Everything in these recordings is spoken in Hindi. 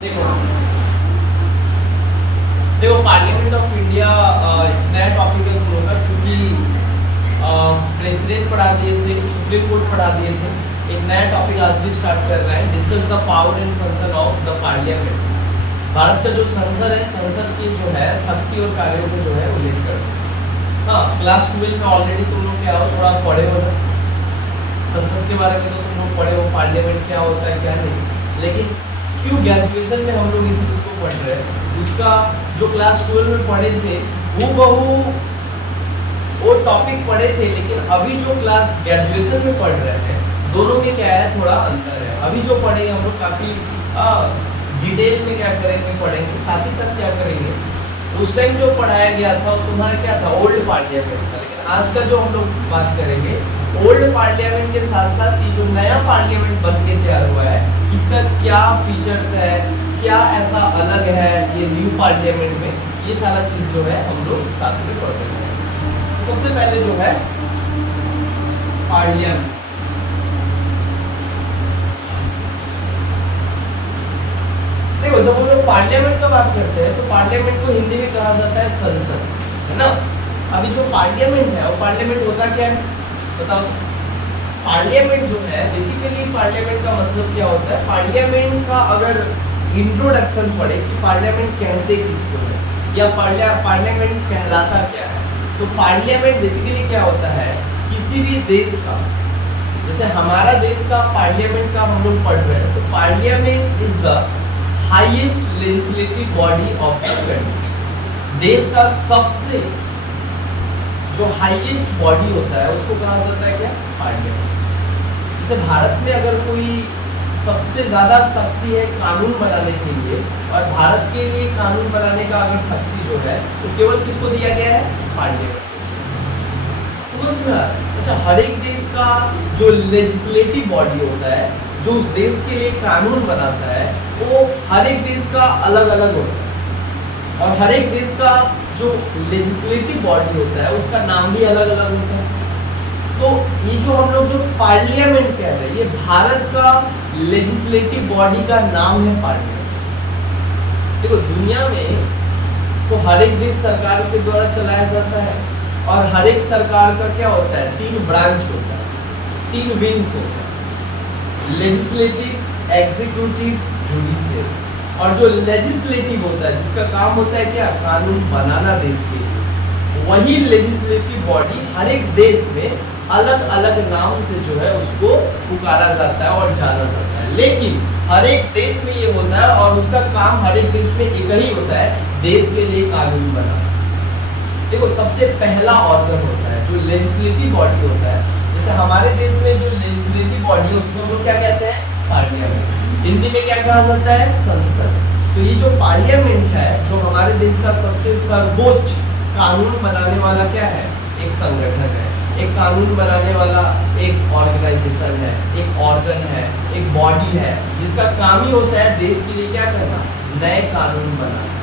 देखो देखो पार्लियामेंट ऑफ इंडिया नया टॉपिक है तुम लोग का, क्योंकि प्रेसिडेंट पढ़ा दिए थे, सुप्रीम कोर्ट पढ़ा दिए थे। एक नया टॉपिक आज भी स्टार्ट कर रहे हैं, discuss the power and function of the parliament. Bharat का जो संसद है, संसद की जो है शक्ति और कार्यों को जो है उल्लेख कर। हाँ, क्लास 12 में ऑलरेडी तुम लोग क्या हो, थोड़ा पढ़े हो ना संसद के बारे में, तो तुम लोग पढ़े हो पार्लियामेंट क्या होता है क्या नहीं। लेकिन क्यों ग्रेजुएशन में हम लोग इस चीज़ को पढ़ रहे हैं, उसका जो क्लास 12 में पढ़े थे हूबहू वो टॉपिक पढ़े थे, लेकिन अभी जो क्लास ग्रेजुएशन में पढ़ रहे हैं दोनों में क्या है, थोड़ा अंतर है। अभी जो पढ़े हम लोग काफ़ी डिटेल में क्या करेंगे, पढ़ेंगे, साथ ही साथ क्या करेंगे, उस टाइम जो पढ़ाया गया था वो तुम्हारा क्या था, ओल्ड पार्लियामेंट था। लेकिन आज का जो हम लोग बात करेंगे ओल्ड पार्लियामेंट के साथ साथ ये जो नया पार्लियामेंट बन के तैयार हुआ है, इसका क्या फीचर्स है, क्या ऐसा अलग है ये न्यू पार्लियामेंट में, ये सारा चीज़ जो है हम लोग साथ में पढ़ते हैं। तो सबसे पहले जो है पार्लियामेंट, देखो जब हम लोग पार्लियामेंट का बात करते हैं तो पार्लियामेंट को हिंदी में कहा जाता है संसद, है ना। अभी जो पार्लियामेंट है वो पार्लियामेंट होता क्या है बताओ। पार्लियामेंट जो है बेसिकली पार्लियामेंट का मतलब क्या होता है, पार्लियामेंट का अगर इंट्रोडक्शन पढ़े कि पार्लियामेंट कहते किसको है या पार्लियामेंट कहलाता क्या है, तो पार्लियामेंट बेसिकली क्या होता है, किसी भी देश का, जैसे हमारा देश का पार्लियामेंट का हम लोग पढ़ रहे हैं, तो parliament is the highest legislative body of the country. देश का सबसे जो हाईएस्ट बॉडी होता है उसको कहा जाता है क्या, पार्लियामेंट। जैसे भारत में अगर कोई सबसे ज़्यादा शक्ति है कानून बनाने के लिए, और भारत के लिए कानून बनाने का अगर शक्ति जो है तो केवल किसको दिया गया है, पार्लियामेंट। समझ में आ रहा है? अच्छा, हर एक देश का जो लेजिस्लेटिव बॉडी होता है, जो उस देश के लिए कानून बनाता है, वो हर एक देश का अलग अलग होता है, और हर एक देश का जो लेजिस्लेटिव बॉडी होता है उसका नाम भी अलग अलग होता है। तो ये जो हम लोग जो पार्लियामेंट कह रहे हैं, ये भारत का लेजिस्लेटिव बॉडी का नाम है पार्लियामेंट। देखो दुनिया में तो हर एक देश सरकार के द्वारा चलाया जाता है, और हर एक सरकार का क्या होता है, 3 ब्रांच होता है, 3 विंग्स होता है, लेजिस्लेटिव, एग्जीक्यूटिव, जुडिशियल। और जो लेजिस्लेटिव होता है जिसका काम होता है क्या, कानून बनाना देश के लिए, वही लेजिस्लेटिव बॉडी हर एक देश में अलग अलग नाम से जो है उसको पुकारा जाता है और जाना जाता है। लेकिन हर एक देश में ये होता है और उसका काम हर एक देश में एक ही होता है, देश के लिए कानून बनाना। देखो सबसे पहला ऑर्गन होता है जो लेजिस्लेटिव बॉडी होता है, जैसे हमारे देश में जो लेजिस्लेटिव बॉडी है उसको लोग क्या कहते हैं, पार्लियामेंट। हिंदी में क्या कहा जाता है, संसद। तो ये जो पार्लियामेंट है, जो हमारे देश का सबसे सर्वोच्च कानून बनाने वाला क्या है, एक संगठन है, एक कानून बनाने वाला एक ऑर्गेनाइजेशन है, एक ऑर्गन है, एक बॉडी है, जिसका काम ही होता है देश के लिए क्या करना, नए कानून बनाना।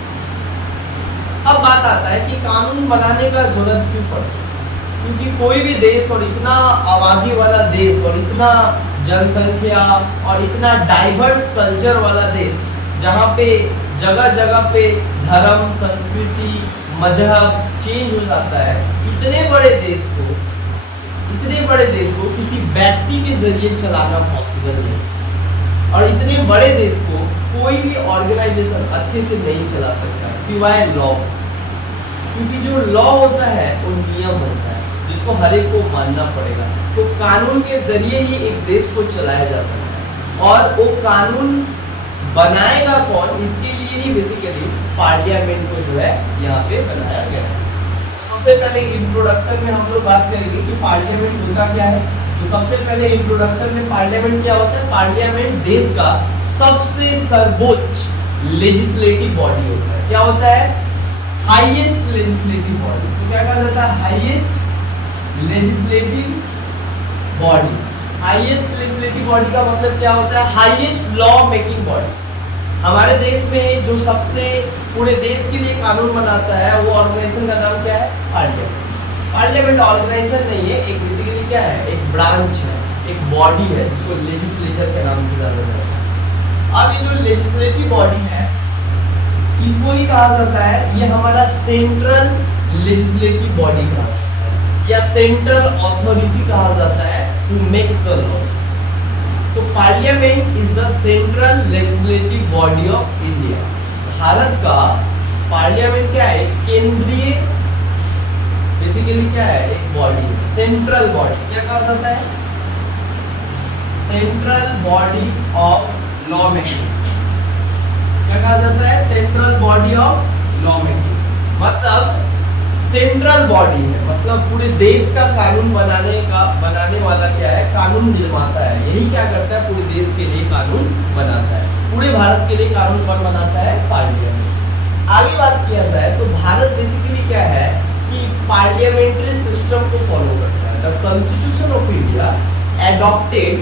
अब बात आता है कि कानून बनाने का जरूरत क्यों पड़ता है, क्योंकि कोई भी देश, और इतना आबादी वाला देश, और इतना जनसंख्या, और इतना डाइवर्स कल्चर वाला देश, जहाँ पे जगह जगह पे धर्म, संस्कृति, मजहब चेंज हो जाता है, इतने बड़े देश को किसी व्यक्ति के जरिए चलाना पॉसिबल नहीं, और इतने बड़े देश को कोई भी ऑर्गेनाइजेशन अच्छे से नहीं चला सकता सिवाय लॉ, क्योंकि जो लॉ होता है वो नियम होता है जिसको हर एक को मानना पड़ेगा। तो कानून के जरिए ही एक देश को चलाया जा सकता है, और वो कानून बनाएगा कौन, इसके लिए ही बेसिकली पार्लियामेंट को जो है यहाँ पे बनाया गया है। सबसे पहले इंट्रोडक्शन में हम लोग बात करेंगे कि पार्लियामेंट होता क्या है। तो सबसे पहले इंट्रोडक्शन में पार्लियामेंट क्या होता है, पार्लियामेंट देश का सबसे सर्वोच्च लेजिस्लेटिव बॉडी होता है। क्या होता है, हाईएस्ट लेजिस्लेटिव बॉडी। तो क्या कहा जाता है, highest legislative body. Highest legislative body का मतलब क्या होता है, हाईएस्ट लॉ मेकिंग बॉडी। हमारे देश में जो सबसे पूरे देश के लिए कानून बनाता है वो ऑर्गेनाइजेशन का नाम क्या है, पार्लियामेंट। पार्लियामेंट ऑर्गेनाइजेशन नहीं है, एक बेसिकली क्या है, एक ब्रांच है, एक बॉडी है जिसको लेजिस्लेचर के नाम से जाना जाता है। अब ये जो लेजिस्लेटिव बॉडी है इसको ही कहा जाता है, ये हमारा सेंट्रल लेजिस्लेटिव बॉडी कहा जाता है या सेंट्रल अथॉरिटी कहा जाता है टू मेक्स द लॉ। तो parliament is the central legislative body of India. Bharat का पार्लियामेंट क्या है? केंद्रीय, बेसिकली क्या है? एक बॉडी, सेंट्रल बॉडी। क्या कहा जाता है? Central body of law making. क्या कहा जाता है? Central body of law making. मतलब सेंट्रल बॉडी है, मतलब पूरे देश का कानून बनाने वाला क्या है? कानून निर्माता है। यही क्या करता है? पूरे देश के लिए कानून बनाता है। पूरे भारत के लिए कानून कौन बनाता है? पार्लियामेंट। आगे बात किया जाए तो भारत बेसिकली क्या है कि पार्लियामेंट्री सिस्टम को फॉलो करता है। The constitution of India adopted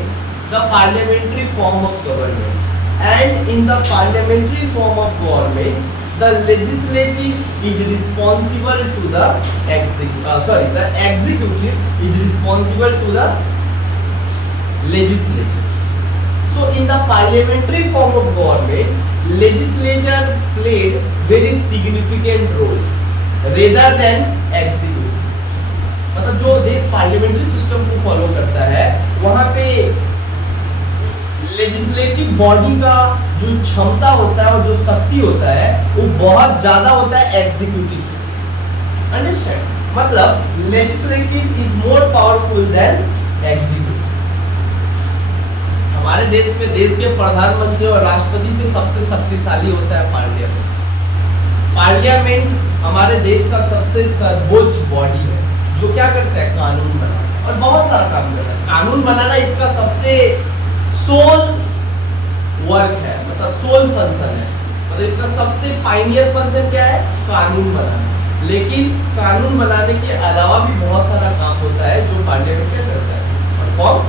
the parliamentary form of government and in the parliamentary form of government the legislative is responsible to the the executive is responsible to the legislature. So in the parliamentary form of government, legislature played very significant role rather than executive. मतलब जो देश पार्लियामेंट्री सिस्टम को फॉलो करता है वहां पे लेजिस्लेटिव बॉडी का जो क्षमता होता है और जो शक्ति होता है वो बहुत ज्यादा होता है एग्जीक्यूटिव से। अंडरस्टैंड? मतलब legislative is more powerful than executive. हमारे देश में देश के प्रधानमंत्री और राष्ट्रपति से सबसे शक्तिशाली होता है पार्लियामेंट। पार्लियामेंट हमारे देश का सबसे सर्वोच्च बॉडी है जो क्या करता है? कानून बनाता है और बहुत सारा काम करता है। कानून बनाना इसका सबसे सोल वर्क है, मतलब सोल फंक्शन है। मतलब इसका सबसे पायनियर फंक्शन क्या है? कानून बनाना। लेकिन कानून बनाने के अलावा भी बहुत सारा काम होता है जो पार्लियामेंट क्या करता है? परफॉर्म।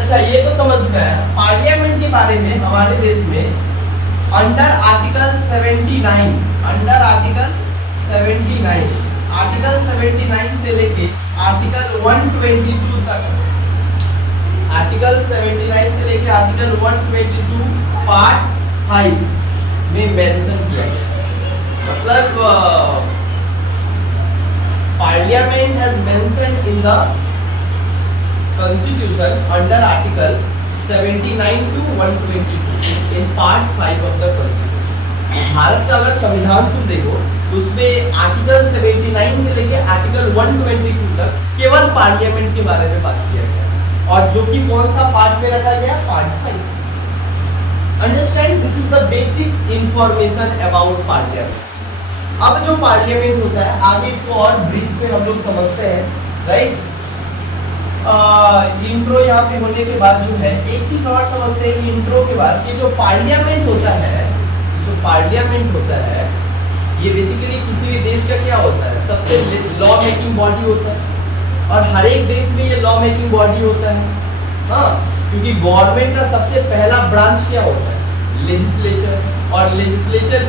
अच्छा, ये तो समझ में आया। पार्लियामेंट के बारे में हमारे देश में under article 79, under article 79, article 79 से लेके आर्टिकल 122 तक, आर्टिकल 79 से लेकर आर्टिकल 122 पार्ट 5 में मेंशन किया गया। मतलब parliament has mentioned in the constitution under article 79 to 122 in part 5 of the constitution. Bharat का अगर संविधान तुम देखो तो उसमें आर्टिकल 79 से लेकर आर्टिकल 122 तक केवल पार्लियामेंट के बारे में बात किया गया और जो कि कौन सा पार्ट में रखा गया? Part 5। Understand? This is the basic information about parliament. अब जो पार्लियामेंट होता है आगे इसको और ब्रीफ में हम लोग समझते हैं, राइट? इंट्रो यहाँ पे होने के बाद जो है एक चीज और समझते हैं कि इंट्रो के बाद ये जो पार्लियामेंट होता है, जो पार्लियामेंट होता है ये बेसिकली किसी भी देश का क्या होता है? सबसे लॉ मेकिंग बॉडी होता है और हर एक देश में ये लॉ मेकिंग बॉडी होता है। हाँ, क्योंकि गवर्नमेंट का सबसे पहला ब्रांच क्या होता है? लेजिस्लेचर। और लेजिस्लेचर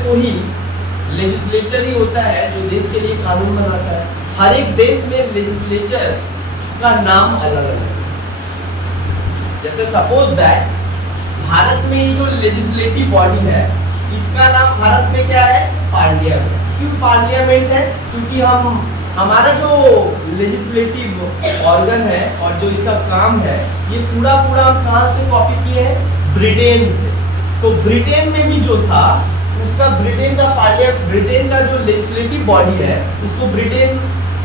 ही होता है जो देश के लिए कानून बनाता है। हर एक देश में लेजिस्लेचर का नाम अलग अलग है। जैसे सपोज दैट भारत में ये जो लेजिस्लेटिव बॉडी है इसका नाम भारत में क्या है? पार्लियामेंट। क्यों पार्लियामेंट है? क्योंकि हमारा जो लेजिस्लेटिव ऑर्गन है और जो इसका काम है ये पूरा कहाँ से कॉपी किए हैं? ब्रिटेन से। तो ब्रिटेन में भी जो था उसका ब्रिटेन का जो लेजिस्लेटिव बॉडी है उसको ब्रिटेन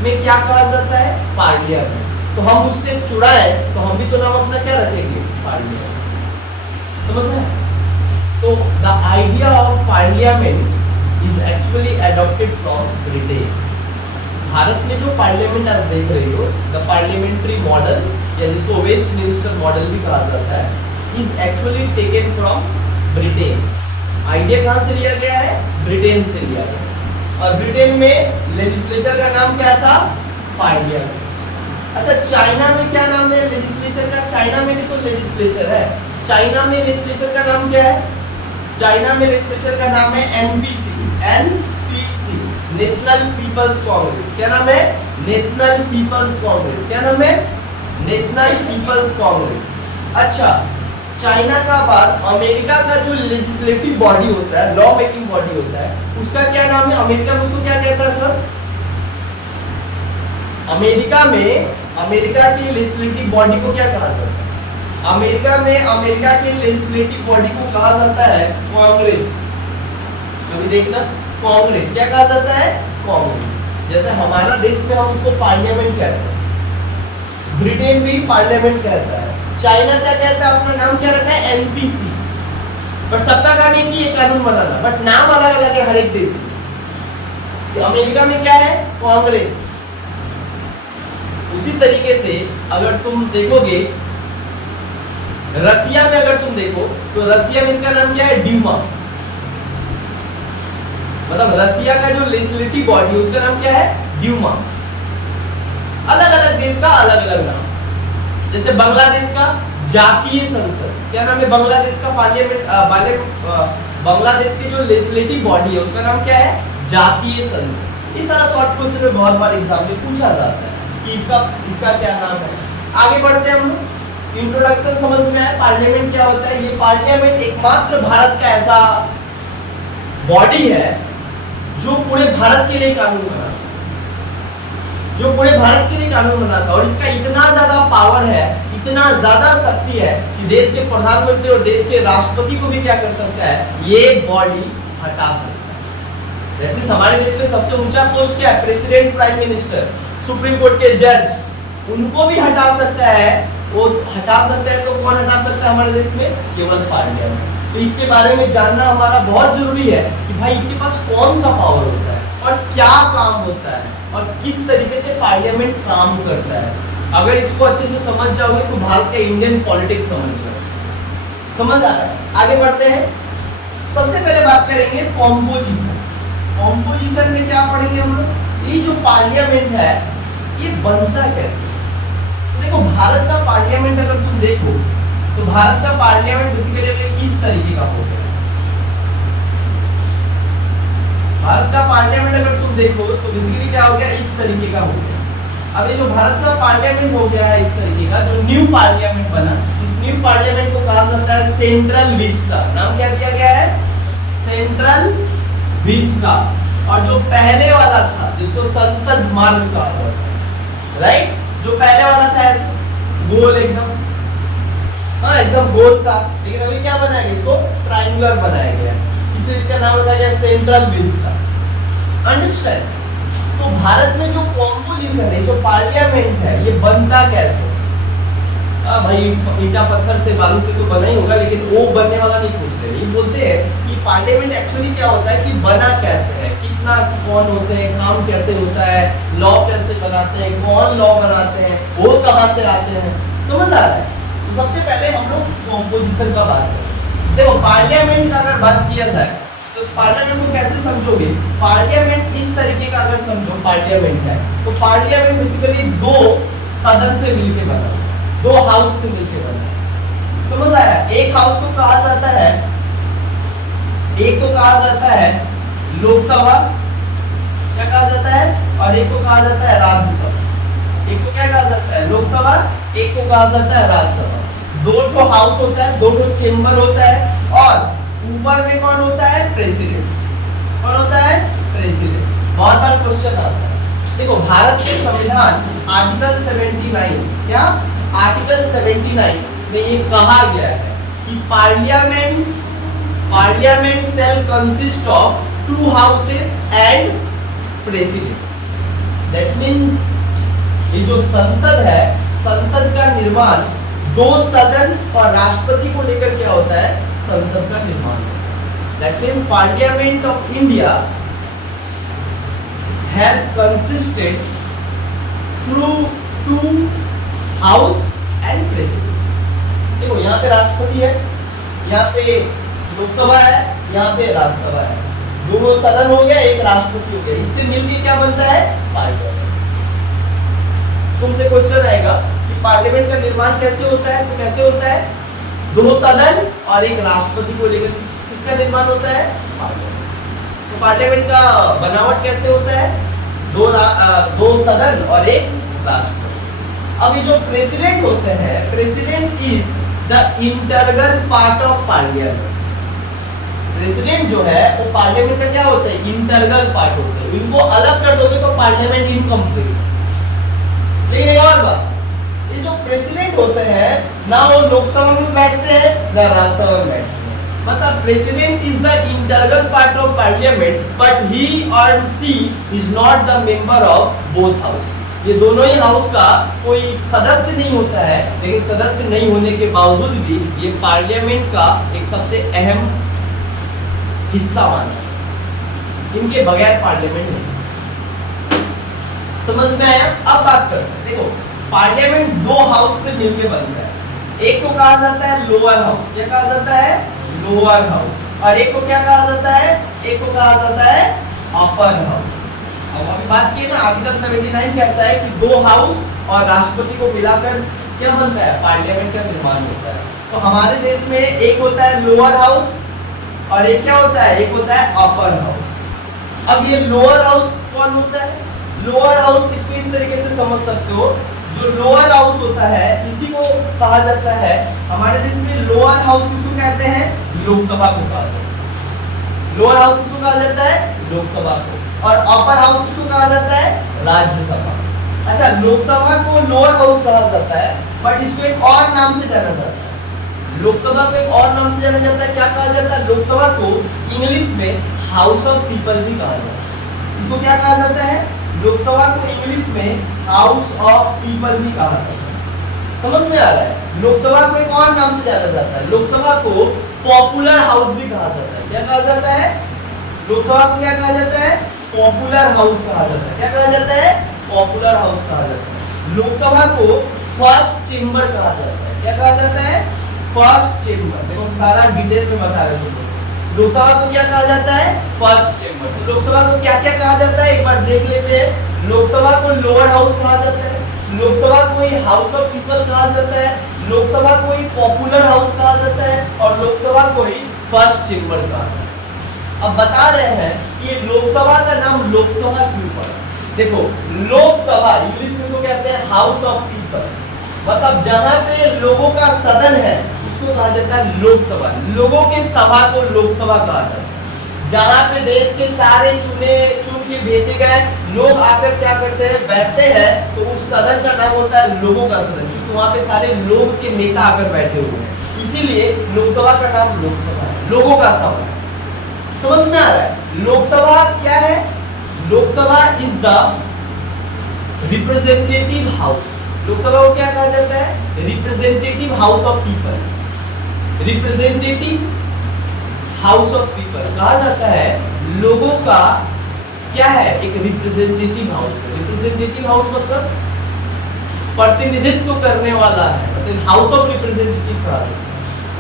में क्या कहा जाता है? पार्लियामेंट। तो हम उससे चुराए तो हम भी तो नाम अपना क्या रखेंगे? पार्लियामेंट। समझ रहे हैं? तो the idea of parliament is actually adopted from Britain. Bharat में जो पार्लियामेंट आज देख रही हो, द पार्लियामेंट्री मॉडल या जिसको वेस्टमिंस्टर मॉडल भी कहा जाता है, is actually taken from Britain. Idea कहाँ से लिया गया है? ब्रिटेन से लिया गया। और ब्रिटेन में लेजिस्लेचर का नाम क्या था? पार्लियामेंट। अच्छा, चाइना में क्या नाम है लेजिस्लेचर का? चाइना में भी तो लेजिस्लेचर है। चाइना में लेजिस्लेचर का नाम क्या है? चाइना में लेजिस्लेचर का नाम है NPC, NPC, National People's Congress. क्या नाम है? National People's Congress. क्या नाम है? National People's Congress. अच्छा, चाइना का बाद अमेरिका का जो लेजिस्लेटिव बॉडी होता है, लॉ मेकिंग बॉडी होता है, उसका क्या नाम है? अमेरिका में उसको क्या कहता है सर? अमेरिका में अमेरिका की लेजिस्लेटिव बॉडी को क्या कहा जाता है? अमेरिका में अमेरिका के लेजिस्लेटिव बॉडी को कहा जाता है कांग्रेस। अभी देखना, कांग्रेस क्या कहा जाता है? कांग्रेस। जैसे हमारा देश में हम उसको पार्लियामेंट कहते हैं, ब्रिटेन भी पार्लियामेंट कहता है, चाइना क्या कहता है? अपना नाम क्या रखा है? एनपीसी। बट सबका काम है कि ये कानून बनाना, बट नाम अलग अलग है हर एक देश में। अमेरिका में क्या है? कांग्रेस। उसी तरीके से अगर तुम देखोगे रसिया में, अगर तुम देखो तो रसिया में इसका नाम क्या है? ड्यूमा। मतलब रसिया का जो लेजिस्लेटिव बॉडी है उसका नाम क्या है? ड्यूमा। अलग अलग देश का अलग अलग नाम। जैसे बांग्लादेश का जातीय संसद, क्या नाम है? बांग्लादेश का पार्लियामेंट, बांग्लादेश की जो लेजिस्लेटिव बॉडी है उसका नाम क्या है? जातीय संसद। ये सारा शॉर्ट क्वेश्चन में बहुत बार एग्जाम में पूछा जाता है कि इसका क्या नाम है। आगे बढ़ते हैं हम लोग। इंट्रोडक्शन समझ में आया? पार्लियामेंट क्या होता है? ये पार्लियामेंट एकमात्र भारत का ऐसा बॉडी है जो पूरे भारत के लिए कानून बनाता है, जो पूरे भारत के लिए कानून बनाता है। और इसका इतना ज्यादा पावर है, इतना ज्यादा शक्ति है कि देश के प्रधानमंत्री और देश के राष्ट्रपति को भी क्या कर सकता है? ये बॉडी हटा सकता है। दैट मींस हमारे देश में सबसे ऊंचा पोस्ट क्या है? President, prime minister, supreme court के जज, उनको भी हटा सकता है। वो हटा सकता है तो कौन हटा सकता है हमारे देश में? केवल पार्लियामेंट। तो इसके बारे में जानना हमारा बहुत जरूरी है कि भाई इसके पास कौन सा पावर होता है और क्या काम होता है और किस तरीके से पार्लियामेंट काम करता है। अगर इसको अच्छे से समझ जाओगे तो भारत का इंडियन पॉलिटिक्स समझ जाओगे। समझ आ रहा है? आगे बढ़ते हैं। सबसे पहले बात करेंगे कॉम्पोजिशन। कॉम्पोजिशन में क्या पढ़ेंगे हम लोग? ये जो पार्लियामेंट है ये बनता कैसे? देखो, भारत का पार्लियामेंट अगर तुम देखो तो भारत का पार्लियामेंट बेसिकली इस तरीके का होता है। भारत का पार्लियामेंट अगर तुम देखो तो बेसिकली क्या हो गया? इस तरीके का हो गया। अब ये जो भारत का पार्लियामेंट हो गया है इस तरीके का, जो न्यू पार्लियामेंट बना, इस न्यू पार्लियामेंट को कहा जाता है सेंट्रल विस्टा। नाम क्या दिया गया है? Central Vista. और जो पहले वाला था जिसको संसद मार्ग कहा जाता है, राइट? जो पहले वाला था ऐसे गोल एकदम, हाँ एकदम गोल था, लेकिन अभी क्या बनाया गया? इसको ट्रायंगुलर बनाया गया, इसलिए इसका नाम रखा गया सेंट्रल विस्टा। अंडरस्टैंड? तो भारत में जो कॉम्पोजिशन है, जो पार्लियामेंट है, ये बनता कैसे? भाई ईटा पत्थर से, बालू से तो बना ही होगा, लेकिन वो बनने वाला नहीं पूछ रहे। ये बोलते हैं कि पार्लियामेंट एक्चुअली क्या होता है, कि बना कैसे है, कितना कौन होते हैं, काम कैसे होता है, लॉ कैसे बनाते हैं, कौन लॉ बनाते हैं, वो कहाँ से आते हैं। समझ आ रहा है? तो सबसे पहले हम लोग कॉम्पोजिशन का बात करें। देखो, पार्लियामेंट का अगर बात किया जाए तो उस पार्लियामेंट को कैसे समझोगे? पार्लियामेंट इस तरीके का अगर समझो पार्लियामेंट है तो पार्लियामेंट बेसिकली दो सदन से मिलकर बना, दो हाउस से मिलकर बना। समझ आया? एक हाउस को कहा जाता है, एक को कहा जाता है लोकसभा, क्या कहा जाता है? और एक को कहा जाता है राज्यसभा। एक को क्या कहा जाता है? लोकसभा, एक को कहा जाता है राज्यसभा। दो तो हाउस होता है, दो तो चेंबर होता है, और ऊपर में कौन होता है? प्रेसिडेंट। कौन होता है? प्रेसिडेंट। बहुत बार क्वेश्चन आता है। देखो, भारत के संविधान आर्टिकल 79, क्या आर्टिकल 79 में ये कहा गया है कि parliament shell consist of 2 houses and president. That means ये जो संसद है, संसद का निर्माण 2 सदन और राष्ट्रपति को लेकर क्या होता है? संसद का निर्माण। That means parliament of India has consisted through 2 house and president. देखो, यहाँ पे राष्ट्रपति है, यहाँ पे लोकसभा है, यहाँ पे राज्यसभा है, दोनों सदन हो गया, एक राष्ट्रपति हो गया, इससे मिलके क्या बनता है? पार्लियामेंट। तुमसे क्वेश्चन आएगा कि पार्लियामेंट का निर्माण कैसे होता है? तो कैसे होता है? 2 सदन और एक राष्ट्रपति को लेकर किसका निर्माण होता है? पार्लियामेंट। तो पार्लियामेंट का बनावट कैसे होता है? 2 सदन और एक राष्ट्रपति। अब ये जो प्रेसिडेंट होते हैं, president is the internal part of parliament. President जो है वो पार्लियामेंट का क्या होता है, इंटरनल पार्ट होता है। इनको अलग कर दोगे तो पार्लियामेंट इनकम्प्लीट। लेकिन एक और बात, ये जो प्रेसिडेंट होते हैं ना वो लोकसभा में बैठते हैं ना राज्यसभा में बैठते हैं। मतलब president is the internal part of parliament but he और she is not the member of both house. ये दोनों ही हाउस का कोई सदस्य नहीं होता है, लेकिन सदस्य नहीं होने के बावजूद भी ये पार्लियामेंट का एक सबसे अहम हिस्सा माना है। इनके बगैर पार्लियामेंट नहीं। समझ में आया? अब बात करते हैं। देखो पार्लियामेंट दो हाउस से मिलकर बनता है। एक को कहा जाता है लोअर हाउस, क्या कहा जाता है, लोअर हाउस, और एक को क्या कहा जाता है, एक को कहा जाता है अपर हाउस। अब अभी बात की ना, आर्टिकल 79 कहता है कि दो हाउस और राष्ट्रपति को मिलाकर क्या बनता है, पार्लियामेंट का निर्माण होता है। तो हमारे देश में एक होता है लोअर हाउस और एक क्या होता है, एक होता है अपर हाउस। अब ये लोअर हाउस कौन होता है, लोअर हाउस इसको इस तरीके से समझ सकते हो, जो लोअर हाउस होता है इसी को कहा जाता है, हमारे देश में लोअर हाउस किसको कहते हैं, लोकसभा को कहा जाता है। लोअर हाउस किसको कहा जाता है, लोकसभा को, और अपर हाउस किसको कहा जाता है, राज्यसभा। अच्छा, लोकसभा को लोअर हाउस कहा जाता है बट इसको एक और नाम से जाना जाता है। लोकसभा को एक और नाम से जाना जाता है, क्या कहा जाता है, लोकसभा को इंग्लिश में हाउस ऑफ पीपल भी कहा जाता है। इसको क्या कहा जाता है, लोकसभा को इंग्लिश में हाउस ऑफ पीपल भी कहा जाता है। समझ में आ रहा है? लोकसभा को एक और नाम से जाना जाता है, लोकसभा को पॉपुलर हाउस भी कहा जाता है। क्या कहा जाता है, लोकसभा को क्या कहा जाता है, पॉपुलर हाउस कहा जाता है। क्या कहा जाता है, पॉपुलर हाउस कहा जाता है। लोकसभा को फर्स्ट चेंबर कहा जाता है। क्या कहा जाता है, फर्स्ट चेंबर। देखो सारा डिटेल में बता रहे हैं। लोकसभा को क्या कहा जाता है, फर्स्ट चेंबर। तो लोकसभा को क्या क्या कहा जाता है एक बार देख लेते हैं। लोकसभा को लोअर हाउस कहा जाता है, लोकसभा को ही हाउस ऑफ पीपल कहा जाता है, लोकसभा को ही पॉपुलर हाउस कहा जाता है और लोकसभा को ही फर्स्ट चेंबर कहा जाता है। अब बता रहे हैं कि ये लोकसभा का नाम लोकसभा क्यों पड़ा। देखो लोकसभा इंग्लिश में इसको कहते हैं हाउस ऑफ पीपल, मतलब जहां पे लोगों का सदन है उसको कहा जाता है लोकसभा। लोगों के सभा को लोकसभा कहा जाता है। जहां पे देश के सारे चुन के भेजे गए लोग आकर क्या करते हैं, बैठते हैं, तो उस सदन का नाम होता है लोगों का सदन, क्योंकि वहां पे सारे लोग के नेता आकर बैठे हुए हैं। इसीलिए लोकसभा का नाम लोकसभा है, लोगों का सभा। समझ में आ रहा है? लोकसभा क्या है, Lok Sabha is the representative house. Lok Sabha को क्या कहा जाता है, representative house of people. Representative house of people कहा जाता है, लोगों का क्या है, एक रिप्रेजेंटेटिव हाउस। रिप्रेजेंटेटिव हाउस मतलब प्रतिनिधित्व करने वाला है, मतलब हाउस ऑफ रिप्रेजेंटेटिव कहा जाता है,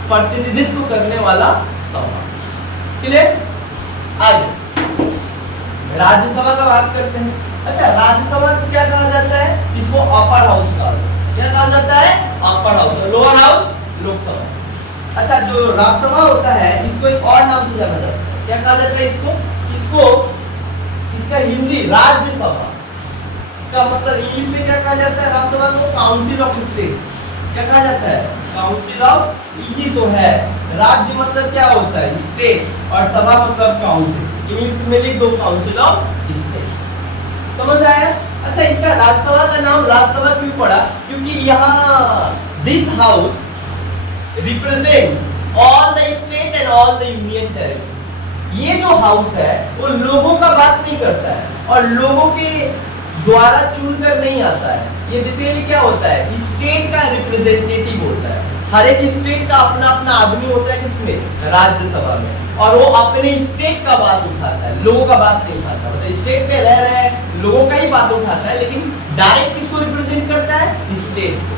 प्रतिनिधित्व करने वाला सभा। क्लियर? आगे राज्यसभा का बात करते हैं। अच्छा, राज्यसभा को क्या कहा जाता है, इसको अपर हाउस कहा जाता है। क्या कहा जाता है, upper house. Lower house Lok Sabha. अच्छा, जो राज्यसभा होता है इसको एक और नाम से जाना जाता है। क्या कहा जाता है इसको इसका हिंदी राज्यसभा। इसका मतलब इंग्लिश में क्या कहा जाता है, राज्यसभा को काउंसिल ऑफ स्टेट। क्या कहा जाता है, काउंसिल ऑफ, इजी तो है, राज्य मतलब क्या होता है, स्टेट, और सभा मतलब काउंसिल। इंग्लिश में लिख दो काउंसिल ऑफ स्टेट। समझ आया? अच्छा, इसका राज्यसभा का नाम राज्यसभा क्यों पड़ा, क्योंकि यहाँ this house represents all the state and all the union territory. ये जो हाउस है वो लोगों का बात नहीं करता है और लोगों के द्वारा चुनकर नहीं आता है। ये बेसिकली क्या होता है, स्टेट का रिप्रेजेंटेटिव होता है। हर एक स्टेट का अपना अपना आदमी होता है, किसमें, राज्यसभा में, और वो अपने स्टेट का बात उठाता है, लोगों का बात नहीं उठाता। मतलब स्टेट में रह रहे हैं लोगों का ही बात उठाता है, लेकिन डायरेक्ट किसको रिप्रेजेंट करता है, स्टेट को।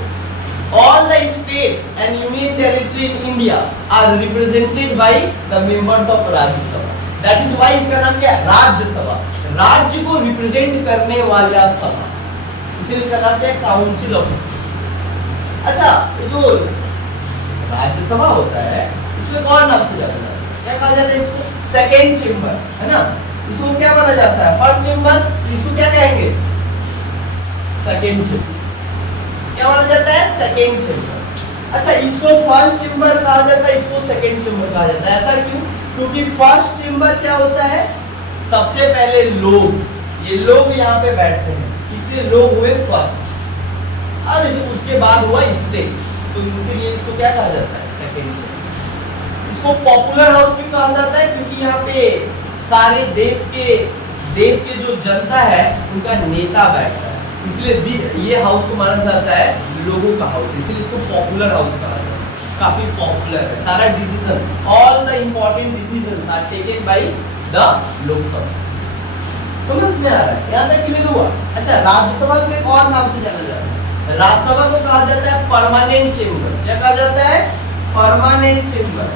All the state and union territory in India are represented by the members of Rajya Sabha. That is why इसका नाम क्या है, राज्य सभा। राज्य को रिप्रेजेंट करने वाला सभा, इसलिए इसका नाम क्या है, काउंसिल ऑफ स्टेट। अच्छा, ये जो राज्यसभा होता है इसको एक और नाम से जाना जाता है। क्या कहा जाता है इसको, सेकेंड चेंबर, है ना। इसको क्या माना जाता है, फर्स्ट चेंबर, इसको क्या कहेंगे, सेकेंड चेंबर। क्या माना जाता है, सेकेंड चेंबर। अच्छा, इसको फर्स्ट चेम्बर कहा जाता है, इसको सेकंड चेम्बर कहा जाता है। ऐसा क्यों? क्योंकि फर्स्ट चेम्बर क्या होता है, सबसे पहले लोग, ये लोग यहाँ पे बैठते हैं, इसलिए लोग हुए फर्स्ट, और उसके बाद हुआ स्टेट, तो इसीलिए इसको क्या कहा जाता है, सेकंड चेम्बर। इसको पॉपुलर हाउस भी कहा जाता है क्योंकि यहाँ पे सारे देश के जो जनता है उनका नेता बैठता है, इसलिए ये हाउस को माना जाता है लोगों का हाउस, इसलिए इसको पॉपुलर हाउस कहा जाता है। काफी पॉपुलर है, सारा decision, all the important decisions are taken by the Lok Sabha. समझ में आ रहा है? यहाँ तक क्लियर हुआ? अच्छा, राज्यसभा को एक और नाम से जाना जाता है, राज्यसभा को कहा जाता है परमानेंट चेम्बर। क्या कहा जाता है? Permanent chamber.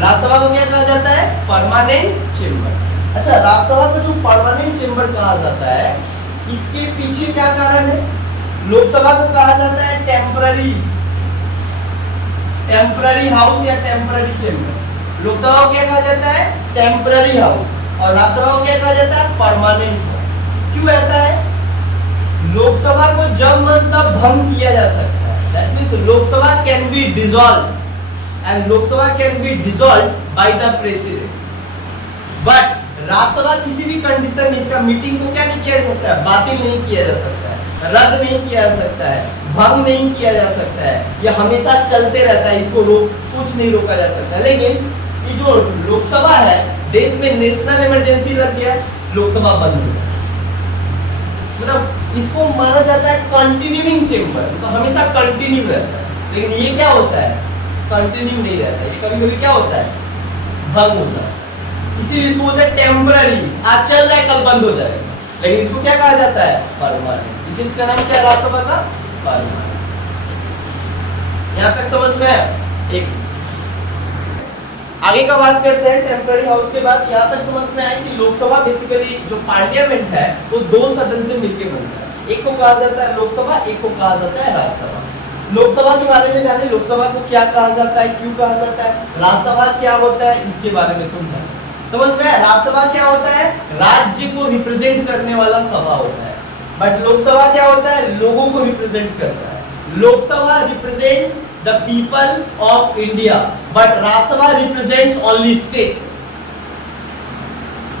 राज्यसभा को क्या कहा जाता है? Permanent chamber. अच्छा, राज्यसभा को जो परमानेंट चेम्बर कहा जाता है, इसके पीछे क्या कारण है? लोकसभा को कहा जाता है टेम्पररी हाउस या टेम्पररी चेम्बर। लोकसभा को क्या कहा जाता है? टेम्पररी हाउस, और राज्यसभा को क्या कहा जाता है? Permanent house. क्यों ऐसा है? लोकसभा को जब मन तब भंग किया जा सकता है, that means Lok Sabha can be dissolve and Lok Sabha can be dissolved by the president, but Rajya Sabha किसी भी कंडीशन में इसका मीटिंग को क्या नहीं किया जा सकता है, बातिल नहीं किया जा सकता है, रद्द नहीं किया जा सकता है, भंग नहीं किया जा सकता है, यह हमेशा चलते रहता है, इसको कुछ नहीं रोका जा सकता। लेकिन ये जो लोकसभा है, देश में नेशनल इमरजेंसी लग गया, लोकसभा बंद हो जाती है, मतलब इसको माना जाता है कंटिन्यूइंग चेम्बर, तो हमेशा कंटिन्यू रहता है। लेकिन ये क्या होता है? कंटिन्यू नहीं रहता है, ये कभी-कभी क्या होता है? भंग हो जाता है, इसीलिए इसको बोलते हैं टेम्पररी, आज चल रहा है कल बंद हो जाएगा, लेकिन इसको क्या कहा जाता है? परमानेंट। इसीलिए इसका नाम क्या है राज्यसभा का? परमानेंट। यहाँ तक समझ में है? एक आगे का बात करते हैं टेम्पररी हाउस के बाद। यहाँ तक समझ में आया कि लोकसभा बेसिकली जो पार्लियामेंट है वो दो सदन से मिलकर बनता है, एक को कहा जाता है लोकसभा, एक को कहा जाता है राज्यसभा। लोकसभा के बारे में जाने, लोकसभा को क्या कहा जाता है, क्यों कहा जाता है, राज्यसभा क्या होता है, इसके बारे में तुम जानो। समझ में? राज्यसभा क्या होता है? राज्य को रिप्रेजेंट करने वाला सभा होता है, बट लोकसभा क्या होता है? लोगों को रिप्रेजेंट करता है। Lok Sabha represents the people of India, but Rajya Sabha represents only state.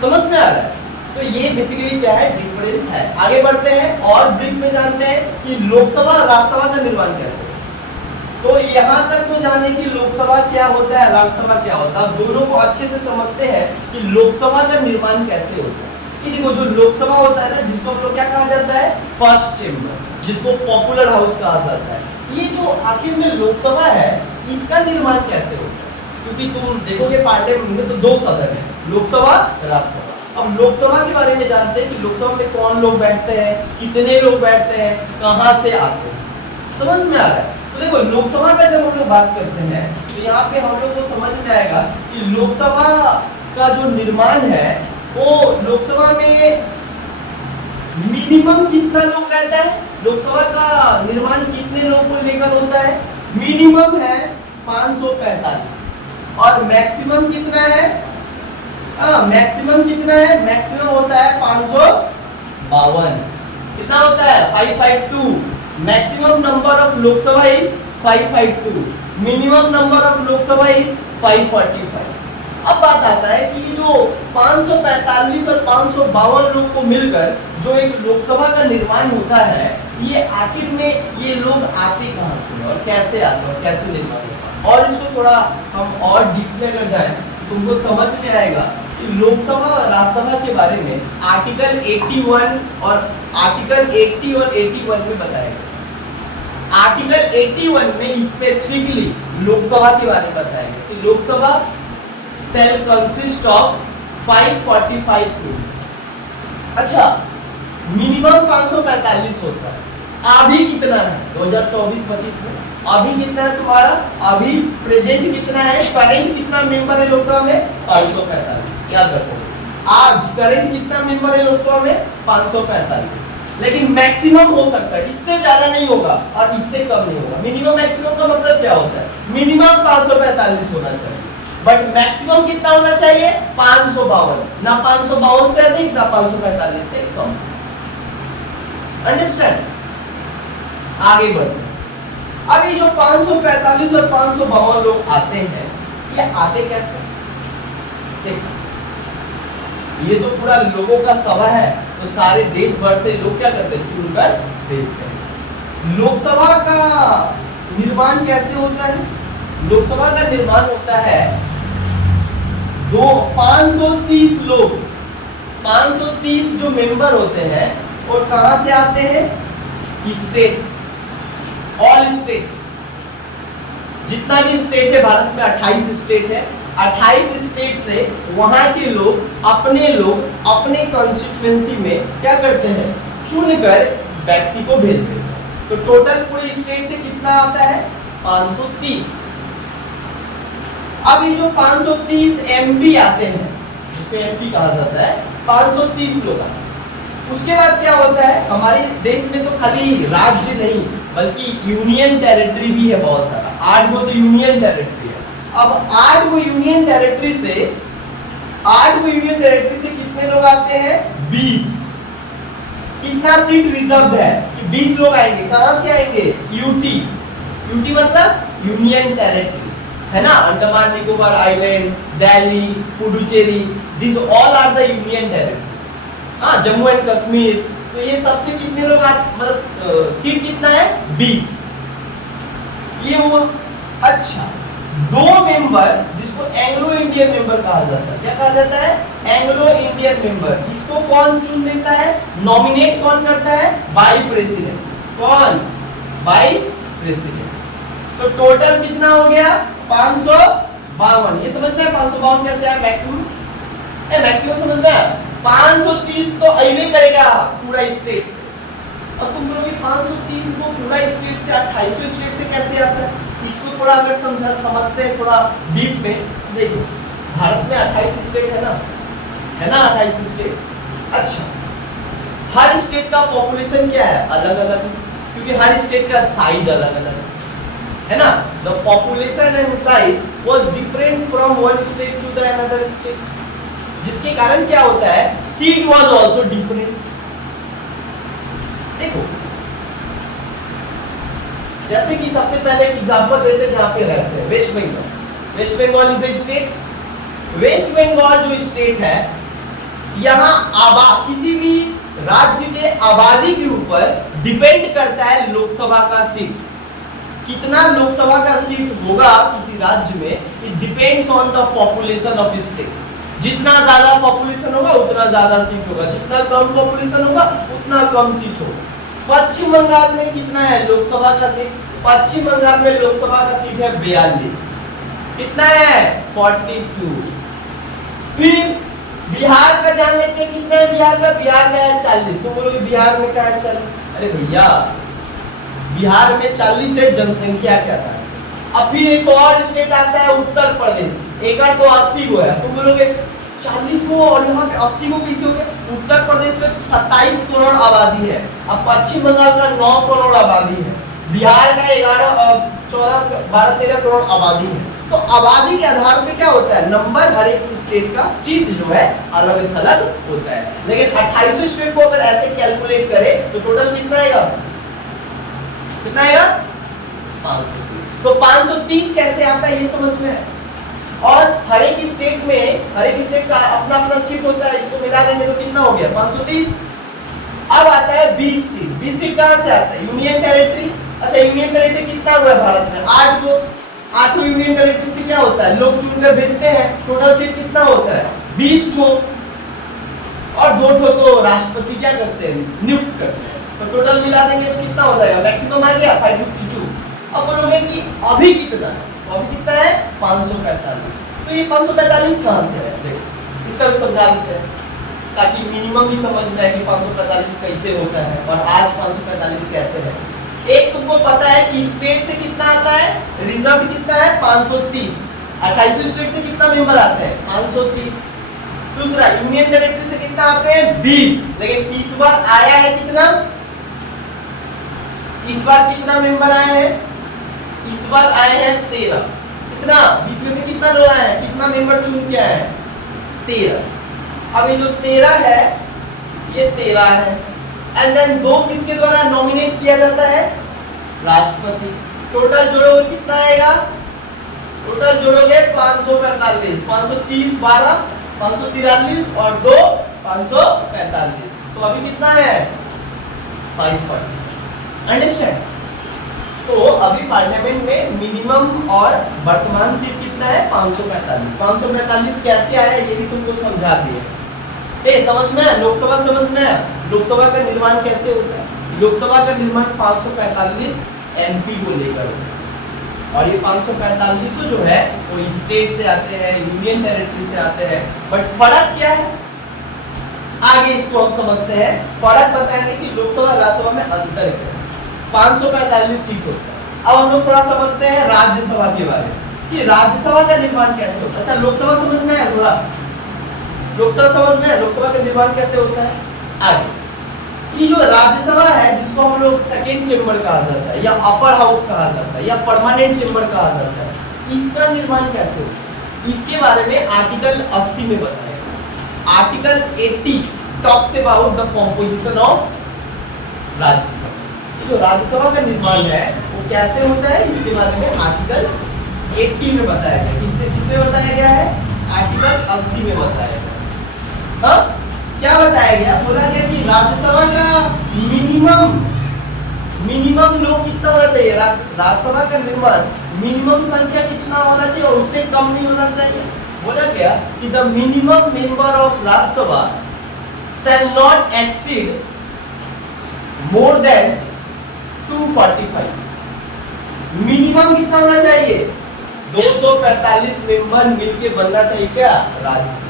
समझ में आ रहा है? तो ये बेसिकली क्या है, डिफरेंस है। आगे बढ़ते हैं और ब्रीफ में जानते हैं कि लोकसभा और राज्यसभा का निर्माण कैसे होता है। तो यहाँ तक तो जाने कि लोकसभा क्या होता है, राज्यसभा क्या होता है, दोनों को अच्छे से समझते हैं कि लोकसभा का निर्माण कैसे होता है। कि देखो, जो लोकसभा होता है ना, जिसको हम लोग क्या कहा जाता है? फर्स्ट चेम्बर, जिसको पॉपुलर हाउस कहा जाता है। ये जो आखिर में लोकसभा है, इसका निर्माण कैसे होता है? क्योंकि तुम देखोगे पार्लियामेंट में तो दो सदन है, लोकसभा, राज्यसभा। अब लोकसभा के बारे में जानते हैं कि लोकसभा में कौन लोग बैठते हैं, कितने लोग बैठते हैं, कहां से आते हैं। समझ में आ रहा है? तो देखो, लोकसभा का जब हम लोग बात करते हैं तो यहाँ पे हम लोग को समझ में आएगा कि लोकसभा का जो निर्माण है वो लोकसभा में मिनिमम कितना लोग रहता है, लोकसभा का निर्माण कितने लोग को लेकर होता है? मिनिमम है 545 और मैक्सिमम कितना है? मैक्सिमम कितना है? मैक्सिमम होता है 552। कितना होता है? 552। Maximum number of Lok Sabha is 552, minimum number of Lok Sabha is 545। अब बात आता है कि जो 545 और 552 लोग को मिलकर जो एक लोकसभा का निर्माण होता है, ये आखिर में ये लोग आते कहां से और कैसे आते हैं और कैसे निर्माण होता है। और इसको थोड़ा हम और डीपली अगर जाएं तुमको समझ में आएगा कि लोकसभा और राज्यसभा के बारे में आर्टिकल 81 और आर्टिकल 80 और 81 में बताया गया। आर्टिकल 81 में स्पेसिफिकली लोकसभा के बारे में बताया गया कि Lok Sabha shall consist of 545 people। अच्छा, मिनिमम 545 होता है। अभी कितना है 2024-25 में? अभी कितना है तुम्हारा? अभी प्रेजेंट कितना है? करेंट कितना मेंबर है लोकसभा में? 545। याद रखो, आज करेंट कितना मेंबर है लोकसभा में? 545। लेकिन मैक्सिमम हो सकता है, इससे ज्यादा नहीं होगा और इससे कम नहीं होगा। मिनिमम मैक्सिमम का मतलब क्या होता है? मिनिमम 545 होना चाहिए, बट मैक्सिमम कितना होना चाहिए? 552। ना 552 से अधिक, ना 545 से कम। अंडरस्टैंड? आगे बढ़ते हैं। अब ये जो 545 और 552 लोग आते हैं, ये आते कैसे? देखो, ये तो पूरा लोगों का सभा है, तो सारे देश भर से लोग क्या करते हैं, चुनकर भेजते हैं। लोकसभा का निर्माण कैसे होता है? लोकसभा का निर्माण होता है 530 लोग, 530 जो मेंबर होते हैं और कहां से आते हैं? स्टेट, ऑल स्टेट, जितना भी स्टेट है भारत में 28 स्टेट है, 28 स्टेट से वहां के लोग अपने कॉन्स्टिट्यूएंसी में क्या करते हैं, चुनकर व्यक्ति को भेज देते हैं। तो टोटल पूरे स्टेट से कितना आता है? 530। अब ये जो 530 एमपी आते हैं, जिसको एमपी कहा जाता है, 530 लोग आते हैं। उसके बाद क्या होता है, हमारे देश में तो खाली राज्य नहीं बल्कि यूनियन टेरिटरी भी है बहुत सारा, 8 गो तो यूनियन टेरिटरी है। अब 8 गो यूनियन टेरिटरी से कितने लोग आते हैं? 20। कितना सीट रिजर्व है कि 20 लोग आएंगे? कहां से आएंगे? यूटी। यूटी मतलब यूनियन टेरिटरी है ना, Andaman Nicobar island, Delhi, Puducherry, this all are the union territory. हाँ, जम्मू एंड कश्मीर, तो ये सबसे कितने लोग मतलब सीट कितना है? 20। ये हुआ। अच्छा, 2 मेंबर जिसको एंग्लो इंडियन मेंबर कहा जाता है, क्या कहा जाता है? Anglo Indian member. इसको कौन चुन देता है, नॉमिनेट कौन करता है? By president. कौन? By president. तो टोटल कितना हो गया? 552। ये समझना है 552 कैसे आया मैक्सिमम? मैक्सिमम समझना है। 530 तो अइवे करेगा पूरा स्टेट से। अब तुम बोलोगे 530 को पूरा स्टेट से 28 स्टेट से कैसे आता है? इसको थोड़ा अगर समझते हैं थोड़ा डीप में, देखो भारत में 28 स्टेट है ना, 28 स्टेट। अच्छा, हर स्टेट का पॉपुलेशन क्या है? अलग अलग, क्योंकि हर स्टेट का साइज अलग अलग है ना। The population and size was different from one state to the another state, जिसके कारण क्या होता है, सीट वाज आल्सो डिफरेंट। देखो, जैसे कि सबसे पहले एक एग्जांपल देते हैं जहां पे रहते हैं, West Bengal. West Bengal is a state. West Bengal जो स्टेट है, यहाँ किसी भी राज्य के आबादी के ऊपर डिपेंड करता है लोकसभा का सीट। कितना लोकसभा का सीट होगा किसी राज्य में, it depends on the population of state. जितना ज्यादा पॉपुलेशन होगा उतना ज्यादा सीट होगा, जितना कम पॉपुलेशन होगा उतना कम सीट होगा। पश्चिम बंगाल में कितना है लोकसभा का सीट? पश्चिम बंगाल में लोकसभा का सीट है 42। कितना है? 42। फिर बिहार का जान लेते हैं, कितना है बिहार का? बिहार का है 40। तुम बोलोगे बिहार में क्या है 40? अरे भैया, बिहार में 40 है जनसंख्या क्या है। अब फिर एक और स्टेट आता है उत्तर प्रदेश, एक तो 80 को है। तुम बोलोगे 40 को और यहाँ पे 80 को कैसे हो गया? उत्तर प्रदेश में 27 करोड़ आबादी है, अब पश्चिम बंगाल का 9 करोड़ आबादी है, बिहार का 12-13 करोड़ आबादी है। तो आबादी के आधार पे क्या होता है, नंबर हर एक स्टेट का सीट जो है अलग अलग होता है। लेकिन 28 स्टेट को अगर ऐसे कैलकुलेट करें तो टोटल कितना आएगा? कितना आएगा? 530। तो 530 कैसे आता है ये समझ में है। और हर एक स्टेट का अपना अपना सीट होता है, इसको मिला देंगे तो कितना हो गया? 530। अब आता है 20 सीट। 20 सीट कहां से आता है? Union territory. अच्छा, यूनियन टेरिटरी कितना हुआ भारत में? 8 को। 8 यूनियन टेरिटरी से क्या होता है, लोग चुनकर भेजते हैं। टोटल सीट कितना होता है? 20 ठो। और 2 ठो तो राष्ट्रपति क्या करते हैं, नियुक्त करते हैं। तो टोटल मिला देंगे तो कितना हो जाएगा? मैक्सिमम आ गया 552। अब बोलोगे कि अभी कितना है? अभी कितना है? 545। तो ये 545 कहां से है? देखो, इसका भी समझा देते हैं ताकि मिनिमम भी समझ में आए कि 545 कैसे होता है और आज 545 कैसे है। एक तुमको पता है कि स्टेट से कितना आता है, रिजर्व कितना है? 530। 28 स्टेट से कितना मेंबर आते हैं? 530। दूसरा, यूनियन टेरिटरी से कितना आते हैं? 20। लेकिन इस बार आया है कितना? इस बार कितना मेंबर आए हैं? इस बार आए हैं 13। कितना? 20 में से कितना लोग आए हैं, कितना मेंबर चुन के आए हैं? 13। अब ये जो 13 है, ये 13 है। एंड देन 2 किसके द्वारा नॉमिनेट किया जाता है? राष्ट्रपति। टोटल जोड़ोगे कितना आएगा? टोटल जोड़ोगे 545, 530 12 543 और 2 545। तो अभी कितना है? 540। अंडरस्टैंड? तो अभी पार्लियामेंट में मिनिमम और वर्तमान सीट कितना है? 545। 545 कैसे आया ये भी तुमको समझा दिए। समझ में आया? लोकसभा समझ में आया? लोकसभा का निर्माण कैसे होता है? लोकसभा का निर्माण 545 एमपी को लेकर होता है और ये 545 जो है वो स्टेट से आते हैं, यूनियन टेरिटरी से आते हैं। बट फर्क क्या है आगे इसको हम समझते हैं। फर्क बताएंगे कि लोकसभा राज्यसभा में अंतर क्या है। 545 सीट होता है। अब हम लोग थोड़ा समझते हैं राज्यसभा के बारे में कि राज्यसभा का निर्माण कैसे होता है। अच्छा लोकसभा समझ में आया? थोड़ा लोकसभा समझ में आया? लोकसभा का निर्माण कैसे होता है? आगे कि जो राज्यसभा है जिसको हम लोग सेकेंड चेंबर कहा जाता है या अपर हाउस कहा जाता है या परमानेंट चेंबर कहा जाता है, इसका निर्माण कैसे होता है इसके बारे में आर्टिकल 80 में बताया गया। Article 80 talks about the composition of Rajya Sabha. जो राज्यसभा का निर्माण है वो कैसे होता है इसके बारे में आर्टिकल 80 में बताया गया। किसमें बताया गया है? आर्टिकल 80 में बताया गया। हाँ क्या बताया गया? बोला गया कि राज्यसभा का मिनिमम लोग कितना होना चाहिए? राज्यसभा का निर्माण मिनिमम संख्या कितना होना चाहिए और उससे कम नहीं होना चाहिए। बोला गया कि the minimum member of Rajya Sabha shall not exceed more than 245। Minimum कितना होना चाहिए? 245 मेंबर मिलके बनना चाहिए क्या? राज्यसभा।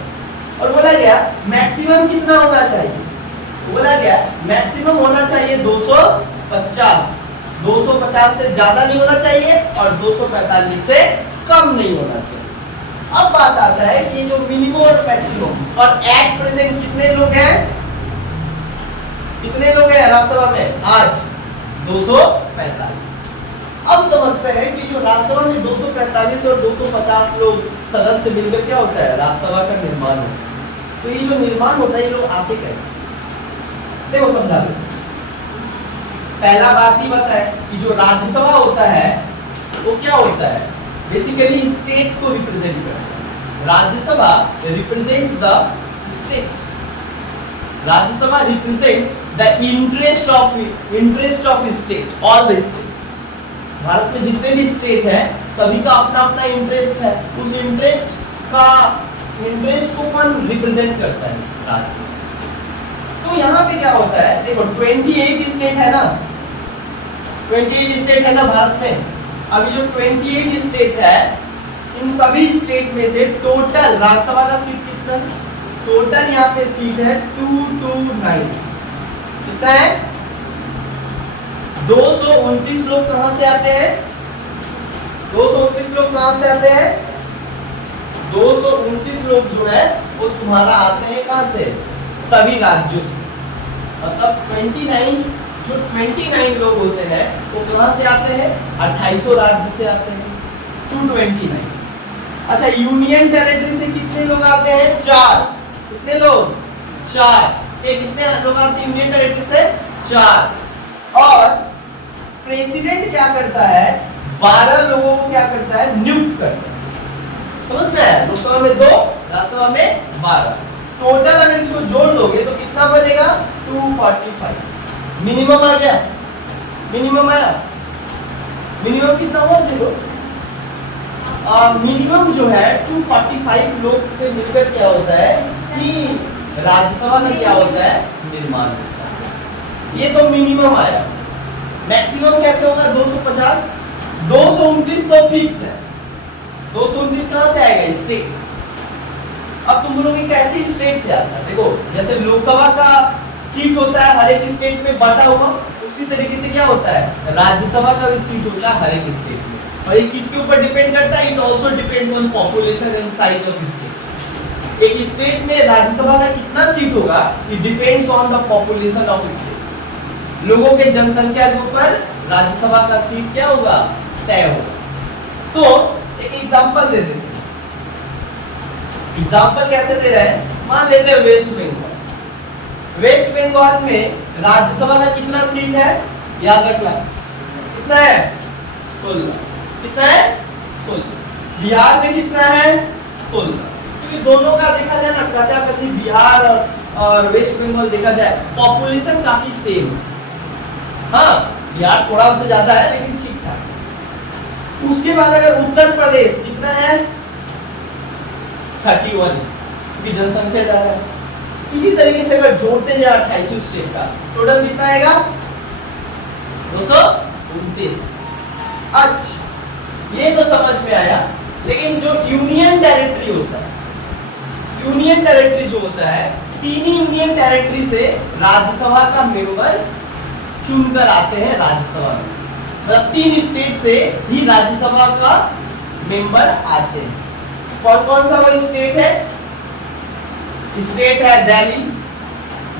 और बोला गया मैक्सिमम कितना होना चाहिए? बोला गया मैक्सिमम होना चाहिए 250। 250 से ज्यादा नहीं होना चाहिए और 245 से कम नहीं होना चाहिए। अब बात आता है कि जो मिनिमम और मैक्सिमम और एट प्रेजेंट कितने लोग हैं? कितने लोग हैं राज्यसभा में आज? 245। अब समझते हैं कि जो राज्यसभा में 245 और 250 लोग सदस्य मिलकर क्या होता है? राज्यसभा का निर्माण होता है। तो ये जो निर्माण होता है ये लोग आते कैसे? देखो समझा दो। पहला बात ही बताए कि जो राज्यसभा होता है वो क्या होता है? बेसिकली स्टेट को रिप्रेजेंट करता है। Rajya Sabha represents the state. Rajya Sabha represents the interest of state, all the state. Bharat में जितने भी स्टेट है सभी का अपना अपना इंटरेस्ट है। उस इंटरेस्ट को कौन रिप्रेजेंट करता है? राज्यसभा। तो यहाँ पे क्या होता है? देखो 28 स्टेट है ना, 28 स्टेट है ना भारत में। अभी जो 28 स्टेट है इन सभी स्टेट में से टोटल राज्यसभा का सीट कितना है? टोटल यहाँ पे सीट है 229। कितना है? 229 लोग कहां से आते हैं? 229 लोग कहां से आते हैं? 229 लोग जो है वो तुम्हारा आते हैं कहां से? सभी राज्यों से। मतलब 29 लोग होते हैं वो कहां से आते हैं? 2800 राज्य से आते हैं। 229। अच्छा यूनियन टेरिटरी से कितने लोग आते हैं? 4। कितने लोग? 4। कितने लोग आते हैं यूनियन टेरिटरी से? 4। और प्रेसिडेंट क्या करता है? 12 लोगों को क्या करता है? नियुक्त करता है। समझ में आया? लोकसभा में 2, राज्यसभा में 12। टोटल अगर इसको जोड़ दोगे तो कितना बनेगा? 245। मिनिमम आ गया? मिनिमम आया? मिनिमम कितना हुआ देखो। मिनिमम जो है 245 लोग से मिलकर क्या होता है कि राज्यसभा का क्या होता है? निर्माण होता है। ये तो मिनिमम आया। मैक्सिमम कैसे होगा? 250। 229 तो फिक्स है। 229 कहां से आएगा? स्टेट। अब तुम बोलोगे कैसे स्टेट से आता है? देखो जैसे लोकसभा का सीट होता है हर एक स्टेट में बांटा हुआ, उसी तरीके से क्या होता है? राज्यसभा का भी सीट होता है हर एक स्टेट में। और ये किसके ऊपर डिपेंड करता है? It also depends on population and size of state. एक स्टेट में राज्यसभा का कितना सीट होगा? It depends on the population of state. लोगों के जनसंख्या के ऊपर राज्यसभा का सीट क्या होगा? तय होगा। तो एक एग्जांपल दे देते हैं। एग्जांपल कैसे दे रहे हैं? मान लेते हैं वेस्ट बंगाल। वेस्ट बंगाल में राज्यसभा का कितना सीट है? याद रखना कितना है 16, कितना है 16। बिहार में कितना है 16। क्योंकि दोनों का देखा जाए ना कच्चा कच्ची बिहार और वेस्ट बंगाल देखा जाए पॉपुलेशन काफी सेम। हाँ बिहार थोड़ा से ज्यादा है लेकिन ठीक ठाक। उसके बाद अगर उत्तर प्रदेश कितना है 31 क्योंकि जनसंख्या ज्यादा है। इसी तरीके से अगर जोड़ते जाए 28 स्टेट का टोटल कितना आएगा 229। अच्छा ये तो समझ में आया। लेकिन जो यूनियन टेरिटरी होता है, यूनियन टेरिटरी जो होता है 3 यूनियन टेरिटरी से राज्यसभा का मेंबर चुनकर आते हैं राज्यसभा में। मतलब 3 स्टेट से ही राज्यसभा का मेंबर आते हैं। कौन कौन सा वो स्टेट है? स्टेट है दिल्ली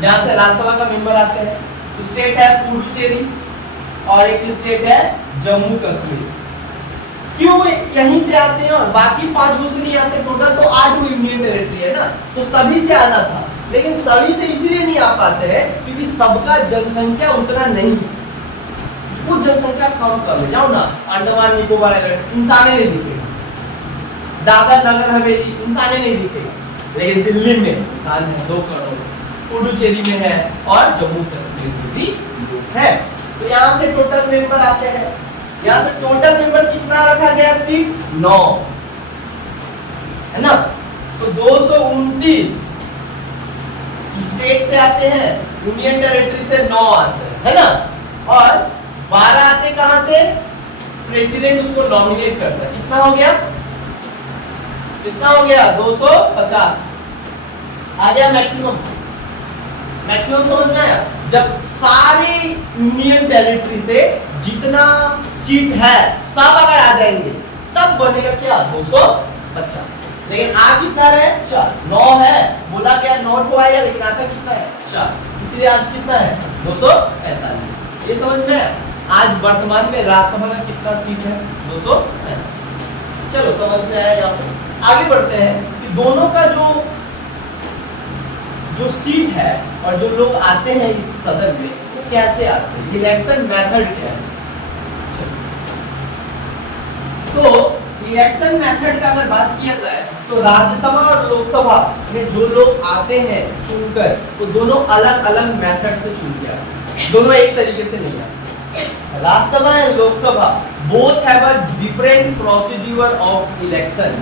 जहां से राज्यसभा का मेंबर आते हैं, स्टेट है पुडुचेरी और एक स्टेट है जम्मू कश्मीर। क्यों यहीं से आते हैं और बाकी 5 से नहीं आते? टोटल तो 8 यूनियन टेरिटरी है ना, तो सभी से आना था। लेकिन सभी से इसीलिए नहीं आ पाते हैं क्योंकि सबका जनसंख्या उतना नहीं, कुछ जनसंख्या कम है। जाओ ना अंडमान निकोबार आइलैंड इंसाने नहीं दिखेगा, दादर नगर हवेली इंसाने नहीं दिखेगा, लेकिन दिल्ली में इंसान है 2 करोड़, पुडुचेरी में है और जम्मू कश्मीर में भी है। तो यहाँ से टोटल मेंबर आते हैं। यहाँ से टोटल मेंबर कितना रखा गया? सीट 9 है ना। तो 229 स्टेट से आते हैं, यूनियन टेरिटरी से 9 आते हैं है ना, और 12 आते कहां से? प्रेसिडेंट उसको नॉमिनेट करता है। कितना हो गया? कितना हो गया? 250 आ गया मैक्सिमम। मैक्सिमम समझ में आया? जब सारे यूनियन टेरिटरी से जितना सीट है सब अगर आ जाएंगे तब बनेगा क्या? 250। लेकिन आ कितना रहे? 4। 9 है बोला क्या 9 तो आएगा, लेकिन आता कितना है? 4। इसलिए आज कितना है? 245। ये समझ में आया? आज वर्तमान में राज्यसभा में कितना सीट है? 245। चलो समझ में आया। यहाँ पे आगे बढ़ते हैं कि दोनों का जो सीट है और जो लोग आते हैं इस सदन में वो कैसे आते हैं, इलेक्शन मेथड क्या है। तो इलेक्शन मेथड का अगर बात किया जाए तो राज्यसभा और लोकसभा में जो लोग आते हैं चुनकर, वो दोनों अलग अलग मेथड से चुन के आते हैं, दोनों एक तरीके से नहीं आते। राज्यसभा और Lok Sabha both have a different procedure of election.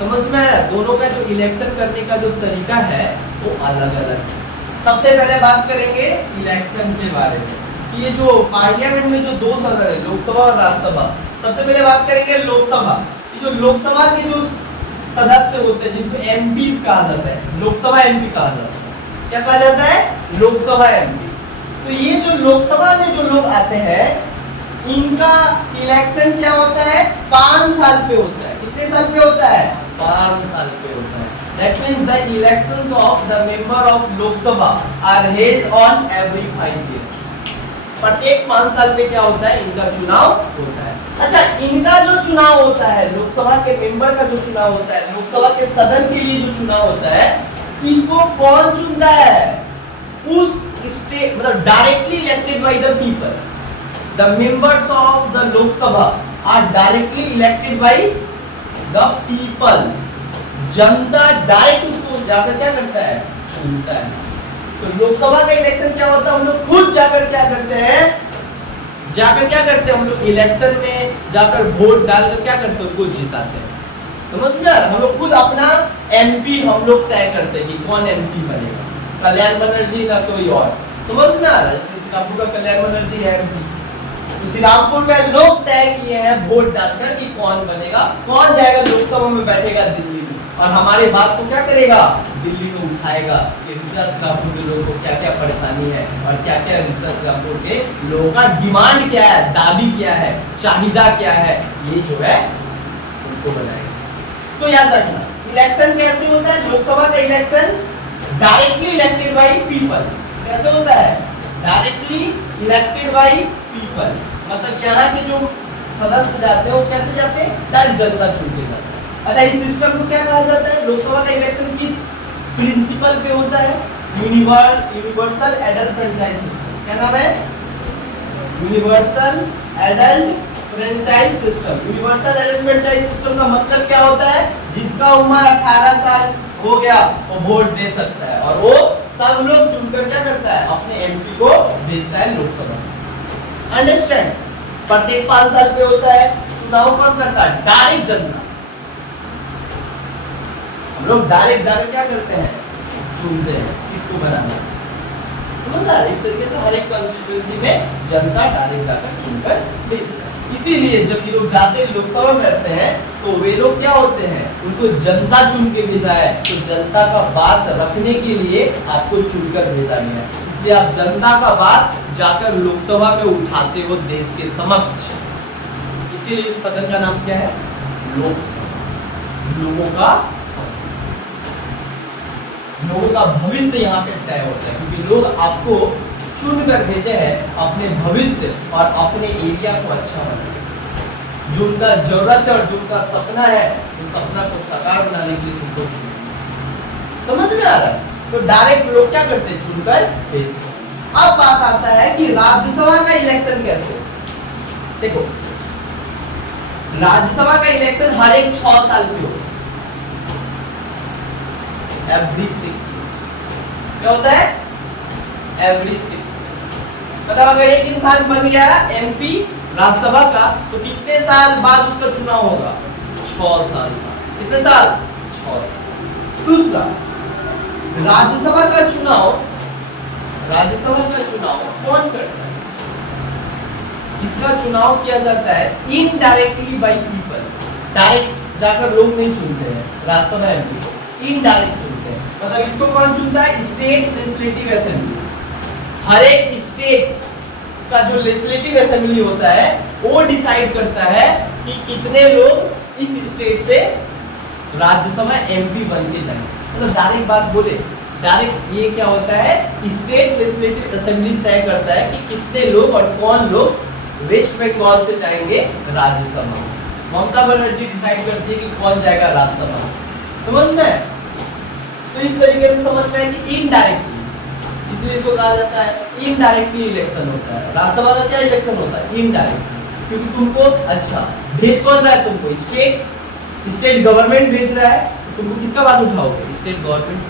समझ में आया? दोनों का जो इलेक्शन करने का जो तरीका है वो अलग अलग है। सबसे पहले बात करेंगे इलेक्शन के बारे में। ये जो पार्लियामेंट में जो 2 सदन है, लोकसभा और राज्यसभा। सबसे पहले बात करेंगे लोकसभा। ये जो लोकसभा के जो सदस्य होते हैं जिनको एमपीज कहा जाता है, लोकसभा एमपी कहा जाता है। क्या कहा जाता है? लोकसभा एमपी। तो ये जो लोकसभा में जो लोग आते हैं इनका इलेक्शन क्या होता है? 5 साल पे होता है। कितने साल पे होता है? 5 साल पे होता है। That means the elections of the member of Lok Sabha are held on every 5 years. प्रत्येक 5 साल पे क्या होता है? इनका चुनाव होता है। अच्छा, इनका जो चुनाव होता है, लोकसभा के मेंबर का जो चुनाव होता है, लोकसभा के सदन के लिए जो चुनाव होता है, इसको कौन चुनता है? उस स्टेट मतलब directly elected by the people. The members of the Lok Sabha are directly elected by the people. जनता डायरेक्ट उसको जाकर क्या करता है? चुनता है। तो लोकसभा का इलेक्शन क्या होता है? हम लोग खुद जाकर क्या करते हैं? हम लोग इलेक्शन में जाकर वोट डालकर क्या करते हैं? उनको जिताते हैं। समझ में आ रहा? हम लोग खुद अपना एमपी हम लोग तय करते हैं कि कौन एमपी बनेगा, कल्याण बनर्जी ना कोई और। समझ में आ रहा है? जैसे श्रीरामपुर का कल्याण बनर्जी है एमपी, तो श्रीरामपुर में लोग तय किए हैं वोट डालकर कि कौन बनेगा, कौन जाएगा लोकसभा में बैठेगा दिल्ली में, और हमारे बात को क्या करेगा? दिल्ली में उठाएगा कि ऋषिराज श्रीरामपुर के लोगों को क्या क्या परेशानी है और क्या क्या ऋषिराज श्रीरामपुर के लोगों का डिमांड क्या है, दाबी क्या है, चाहिदा क्या है, ये जो है उनको बनाएगा। तो याद रखना इलेक्शन कैसे होता है? लोकसभा का election directly elected by people. कैसे होता है? Directly elected by people. मतलब यहाँ के जो सदस्य जाते हैं वो कैसे जाते हैं? डायरेक्ट जनता चुन के जाते हैं। अच्छा, इस सिस्टम को क्या कहा जाता है? लोकसभा का इलेक्शन किस प्रिंसिपल पे होता है? Universal adult franchise system. क्या नाम है? Universal adult franchise system. Universal adult franchise system का मतलब क्या होता है? जिसका उम्र 18 साल हो गया वो वोट दे सकता है, और वो सब लोग चुनकर क्या करता है? अपने एमपी को भेजता है लोकसभा में। अंडरस्टैंड? प्रत्येक 5 साल पे होता है चुनाव। कौन करता है? डायरेक्ट जनता। हम लोग डायरेक्ट जाकर क्या करते हैं? चुनते हैं किसको बनाना है। समझ आ रहा है? इस तरीके से हर एक कॉन्स्टिट्यूएंसी में जनता डायरेक्ट जाकर चुनकर भेजता है। इसीलिए जब ये लोग जाते हैं लोकसभा में रहते हैं तो वे लोग क्या होते हैं? उनको जनता चुन के भेजा है, तो जनता का बात रखने के लिए आपको चुनकर भेजा गया है। इसलिए आप जनता का बात जाकर लोकसभा में उठाते हो देश के समक्ष। इसीलिए इस सदन का नाम क्या है? लोकसभा। लोगों का सदन। लोगों का भविष्य यहाँ पे तय होता है, क्योंकि लोग आपको चुन कर भेजे हैं अपने भविष्य और अपने एरिया को अच्छा बनाने। जो उनका जरूरत है और जो उनका सपना है, उस सपना को साकार बनाने के लिए तुमको चुन। समझ में आ रहा है? तो डायरेक्ट लोग क्या करते हैं? चुनकर भेजते हैं। अब बात आता है कि राज्यसभा का इलेक्शन कैसे? देखो, राज्यसभा का इलेक्शन हर एक 6 साल पे होता है। एवरी 6 क्या होता है? एवरी 6। मतलब अगर एक इंसान बन गया एमपी राज्यसभा का, तो कितने साल बाद उसका चुनाव होगा? 6 साल बाद। कितने साल? 6 साल। दूसरा, राज्यसभा का चुनाव कौन करता है? इसका चुनाव किया जाता है इनडायरेक्टली बाय पीपल। डायरेक्ट जाकर लोग नहीं चुनते हैं राज्यसभा एमपी को, इनडायरेक्ट चुनते हैं। मतलब इसको कौन चुनता है? State legislative assembly. हर एक स्टेट का जो लेजिस्लेटिव असेंबली होता है वो डिसाइड करता है कि कितने लोग इस स्टेट से राज्यसभा एमपी बन के जाएंगे। मतलब डायरेक्ट बात बोले, डायरेक्ट ये क्या होता है? स्टेट लेजिस्लेटिव असेंबली तय करता है कि कितने लोग और कौन लोग वेस्ट बंगाल से जाएंगे राज्यसभा। ममता बनर्जी डिसाइड करती है कि कौन जाएगा राज्यसभा। समझ में? तो इस तरीके से समझ में है कि इनडायरेक्टली, इसलिए इसको कहा जाता है इनडायरेक्टली इलेक्शन होता है। राज्यसभा का क्या इलेक्शन होता है? इनडायरेक्ट। क्योंकि तुमको अच्छा भेज कौन रहा है? तुमको स्टेट गवर्नमेंट भेज रहा है, तो तुमको किसका बात उठाओगे? State government.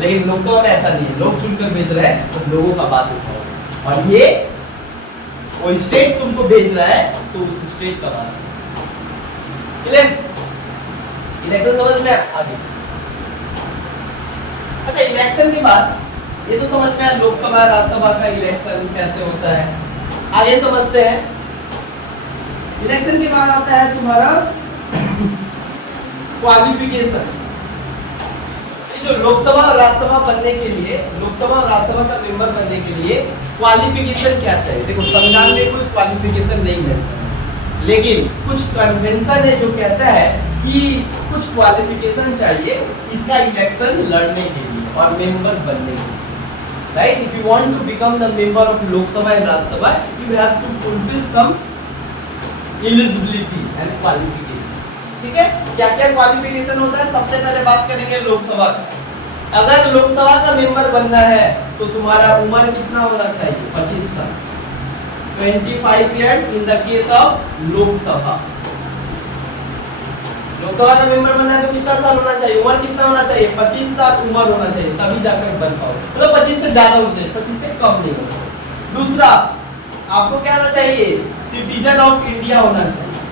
लेकिन लोकसभा में ऐसा नहीं है, लोग चुनकर भेज रहे हैं तो लोगों का बात उठाओगे, और ये वो स्टेट तुमको भेज रहा है तो उस स्टेट का बात। क्लियर? इलेक्शन समझ में आगे। अच्छा, इलेक्शन के बाद ये तो समझ में आया लोकसभा राज्यसभा का इलेक्शन कैसे होता है। आगे समझते हैं। इलेक्शन के बाद आता है तुम्हारा क्वालिफिकेशन। जो लोकसभा और राज्यसभा बनने के लिए, लोकसभा और राज्यसभा का मेंबर बनने के लिए क्वालिफिकेशन क्या चाहिए? देखो, संविधान में कोई क्वालिफिकेशन नहीं मेंशन है, लेकिन कुछ कन्वेंशन है जो कहता है कि कुछ क्वालिफिकेशन चाहिए इसका इलेक्शन लड़ने के लिए और मेंबर बनने के लिए। Right? If you want to become the member of Lok Sabha and Rajya Sabha, you have to fulfill some eligibility and qualification. ठीक है? क्या क्या क्वालिफिकेशन होता है? सबसे पहले बात करेंगे लोकसभा का। अगर लोकसभा का मेंबर बनना है तो तुम्हारा उम्र कितना होना चाहिए? 25 साल। 25 years in the case of Lok Sabha. Lok Sabha का मेंबर बनना है तो कितना साल होना चाहिए? उम्र कितना होना चाहिए? 25 साल उम्र होना चाहिए, तभी जाकर बन पाओ। मतलब 25 से ज्यादा होना चाहिए, 25 से कम नहीं होना चाहिए। दूसरा, आपको क्या होना चाहिए? सिटीजन ऑफ इंडिया होना चाहिए,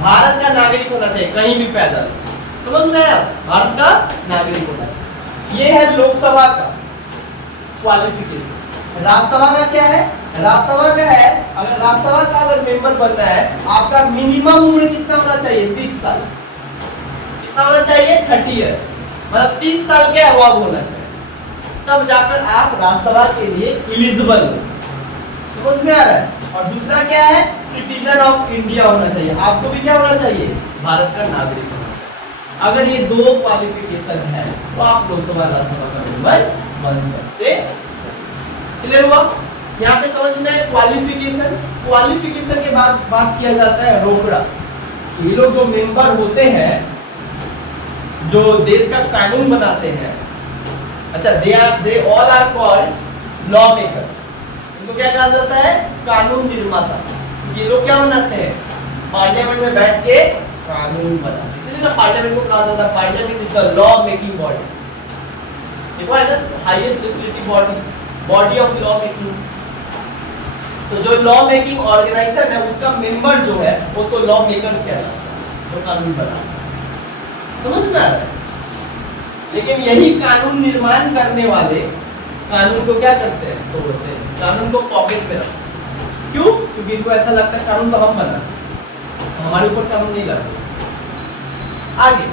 भारत का नागरिक होना चाहिए, कहीं भी पैदा। समझ में आया? भारत का नागरिक होना चाहिए। ये है लोकसभा का क्वालिफिकेशन। राज्यसभा का क्या है? राज्यसभा का है, अगर राज्यसभा का अगर मेंबर बनना है, आपका मिनिमम उम्र कितना होना चाहिए? 30 साल। कितना होना चाहिए? 30 ईयर। मतलब 30 साल के अबव होना चाहिए, तब जाकर आप राज्यसभा के लिए एलिजिबल हो। समझ में आ रहा है? और दूसरा क्या है? सिटीजन ऑफ इंडिया होना चाहिए। आपको भी क्या होना चाहिए? भारत का नागरिक होना चाहिए। अगर ये दो क्वालिफिकेशन है तो आप लोकसभा राज्यसभा का मेंबर बन सकते। क्लियर हुआ? यहाँ पे समझ में क्वालिफिकेशन। क्वालिफिकेशन के बाद बात किया जाता है रोकड़ा। ये लोग जो मेंबर होते हैं, जो देश का कानून बनाते हैं, अच्छा, they all are called law makers. इनको क्या कहा जाता है? कानून निर्माता। ये लोग क्या बनाते हैं? पार्लियामेंट में बैठ के कानून बनाते हैं। इसलिए ना पार्लियामेंट को कहा जाता है parliament is the law making body. देखो है ना, highest legislative body of law making. तो जो लॉ मेकिंग ऑर्गेनाइजेशन है उसका मेंबर जो है वो तो लॉ मेकर्स कहलाता है, जो कानून बनाता है। समझ में आ रहा है? लेकिन यही कानून निर्माण करने वाले कानून को क्या करते हैं? तोड़ते हैं, कानून को पॉकेट में रखते हैं। क्यों? क्योंकि इनको ऐसा लगता है कानून तो हम बनाते हैं, हमारे ऊपर कानून नहीं लगते। आगे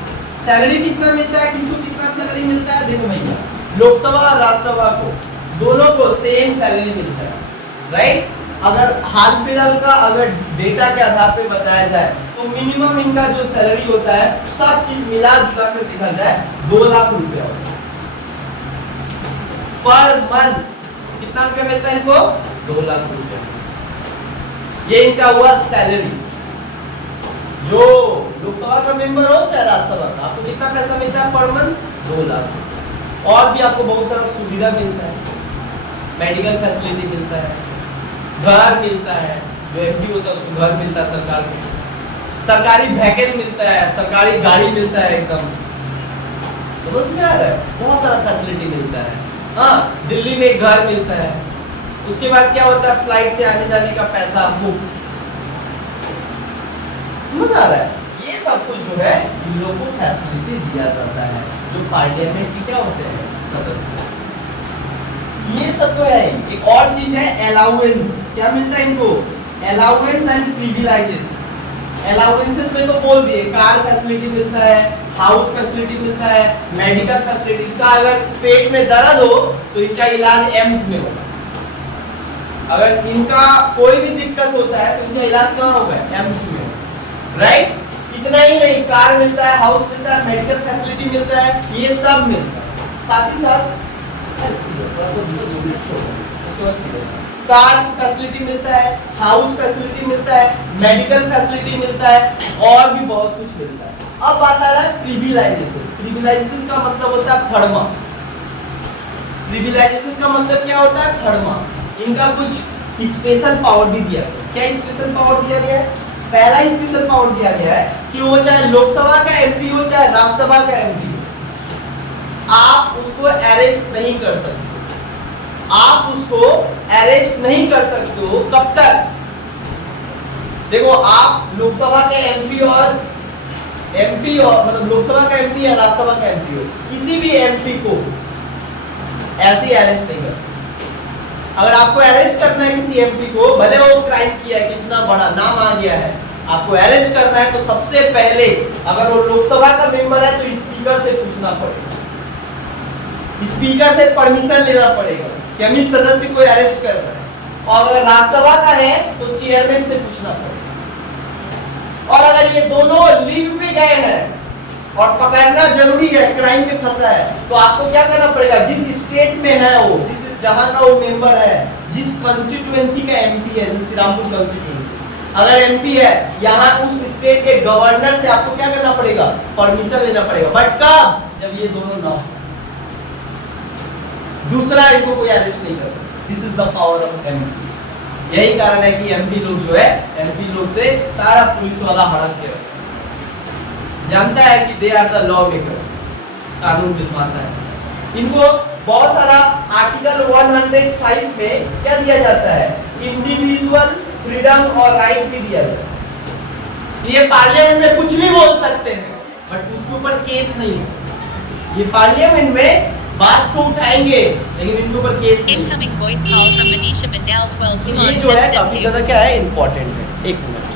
सैलरी कितना मिलता है? किसको कितना सैलरी मिलता है? देखो भैया, लोकसभा और राज्यसभा को दोनों को सेम सैलरी मिलता है, राइट? अगर हाल फिलहाल का अगर डेटा के आधार पे बताया जाए तो मिनिमम इनका जो सैलरी होता है सब चीज मिला जुला कर देखा जाए 2 लाख रुपया पर मंथ। कितना रुपया मिलता है इनको? 2 लाख रुपया। ये इनका हुआ सैलरी। जो लोकसभा का मेंबर हो चाहे राज्यसभा का, आपको कितना पैसा मिलता है पर मंथ? 2 लाख। और भी आपको बहुत सारा सुविधा मिलता है, मेडिकल फैसिलिटी मिलता है, घर मिलता है, जो एमपी होता है उसको घर मिलता है सरकार को, सरकारी व्हीकल मिलता है, सरकारी गाड़ी मिलता है एकदम। समझ में आ रहा है? बहुत सारा फैसिलिटी मिलता है। हाँ, दिल्ली में एक घर मिलता है। उसके बाद क्या होता है? फ्लाइट से आने जाने का पैसा मुफ्त। समझ आ रहा है? ये सब कुछ जो है इन लोगों को फैसिलिटी दिया जाता है, जो पार्लियामेंट के क्या होते हैं? सदस्य। ये सब तो है। एक और चीज है अलाउंस। क्या मिलता है इनको? Allowance and privileges. अलाउंसेस में तो बोल दिए, कार फैसिलिटी मिलता है, हाउस फैसिलिटी मिलता है, मेडिकल फैसिलिटी। इनका अगर पेट में दर्द हो तो इनका इलाज एम्स में होगा। अगर इनका कोई भी दिक्कत होता है तो इनका इलाज कहाँ होगा? एम्स में होगा, राइट? इतना ही नहीं, कार मिलता है, हाउस मिलता है, मेडिकल फैसिलिटी मिलता है, ये सब मिलता है। साथ ही साथ कार फैसिलिटी मिलता है, हाउस फैसिलिटी मिलता है, मेडिकल फैसिलिटी मिलता है, और भी बहुत कुछ मिलता है। अब बात आ रहा है प्रिविलेजेस। प्रिविलेजेस का मतलब होता है फड़मा। प्रिविलेजेस का मतलब क्या होता है? फड़मा। इनका कुछ स्पेशल पावर भी दिया गया। क्या स्पेशल पावर दिया गया है? पहला स्पेशल पावर दिया गया है कि वो चाहे लोकसभा का एमपी हो चाहे राज्यसभा का एमपी हो, आप उसको अरेस्ट नहीं कर सकते। आप उसको अरेस्ट नहीं कर सकते हो। कब तक? देखो, आप लोकसभा के एमपी और मतलब लोकसभा का एमपी या राज्यसभा का एमपी हो, किसी भी एमपी को ऐसे अरेस्ट नहीं कर सकते। अगर आपको अरेस्ट करना है किसी एमपी को, भले वो क्राइम किया है, कितना बड़ा नाम आ गया है, आपको अरेस्ट करना है तो सबसे पहले अगर वो लोकसभा का मेंबर है तो स्पीकर से पूछना पड़ेगा, स्पीकर से परमिशन लेना पड़ेगा कि हम इस सदस्य को अरेस्ट कर रहे हैं। और अगर राज्यसभा का है तो चेयरमैन से पूछना पड़ेगा। और अगर ये दोनों लीव पे गए हैं और पकड़ना जरूरी है, क्राइम में फंसा है, तो आपको क्या करना पड़ेगा? जिस स्टेट में है वो, जिस जहां का वो मेंबर है, जिस कंस्टिट्यूएंसी का एमपी है, जैसे श्रीरामपुर कंस्टिट्यूएंसी, अगर एमपी है यहाँ उस स्टेट के गवर्नर से आपको क्या करना पड़ेगा? परमिशन लेना पड़ेगा। बट कब? जब ये दोनों ना हो, दूसरा इनको कोई अरेस्ट नहीं कर सकता। This is the power of MP. यही कारण है कि एमपी लोग जो है, एमपी लोग से सारा पुलिस वाला हड़प के रखता है, जानता है कि they are the law makers, कानून निर्माता है। इनको बहुत सारा आर्टिकल 105 में क्या दिया जाता है? इंडिविजुअल फ्रीडम और राइट भी दिया जाता है। ये पार्लियामेंट में कुछ भी बोल सकते हैं, बट उसके ऊपर केस नहीं होगा। ये पार्लियामेंट में बात को उठाएंगे लेकिन इनके ऊपर केस नहीं। Incoming voice call from Manisha Mandel 12 ये जो है काफी ज्यादा क्या है, इंपॉर्टेंट है। एक मिनट।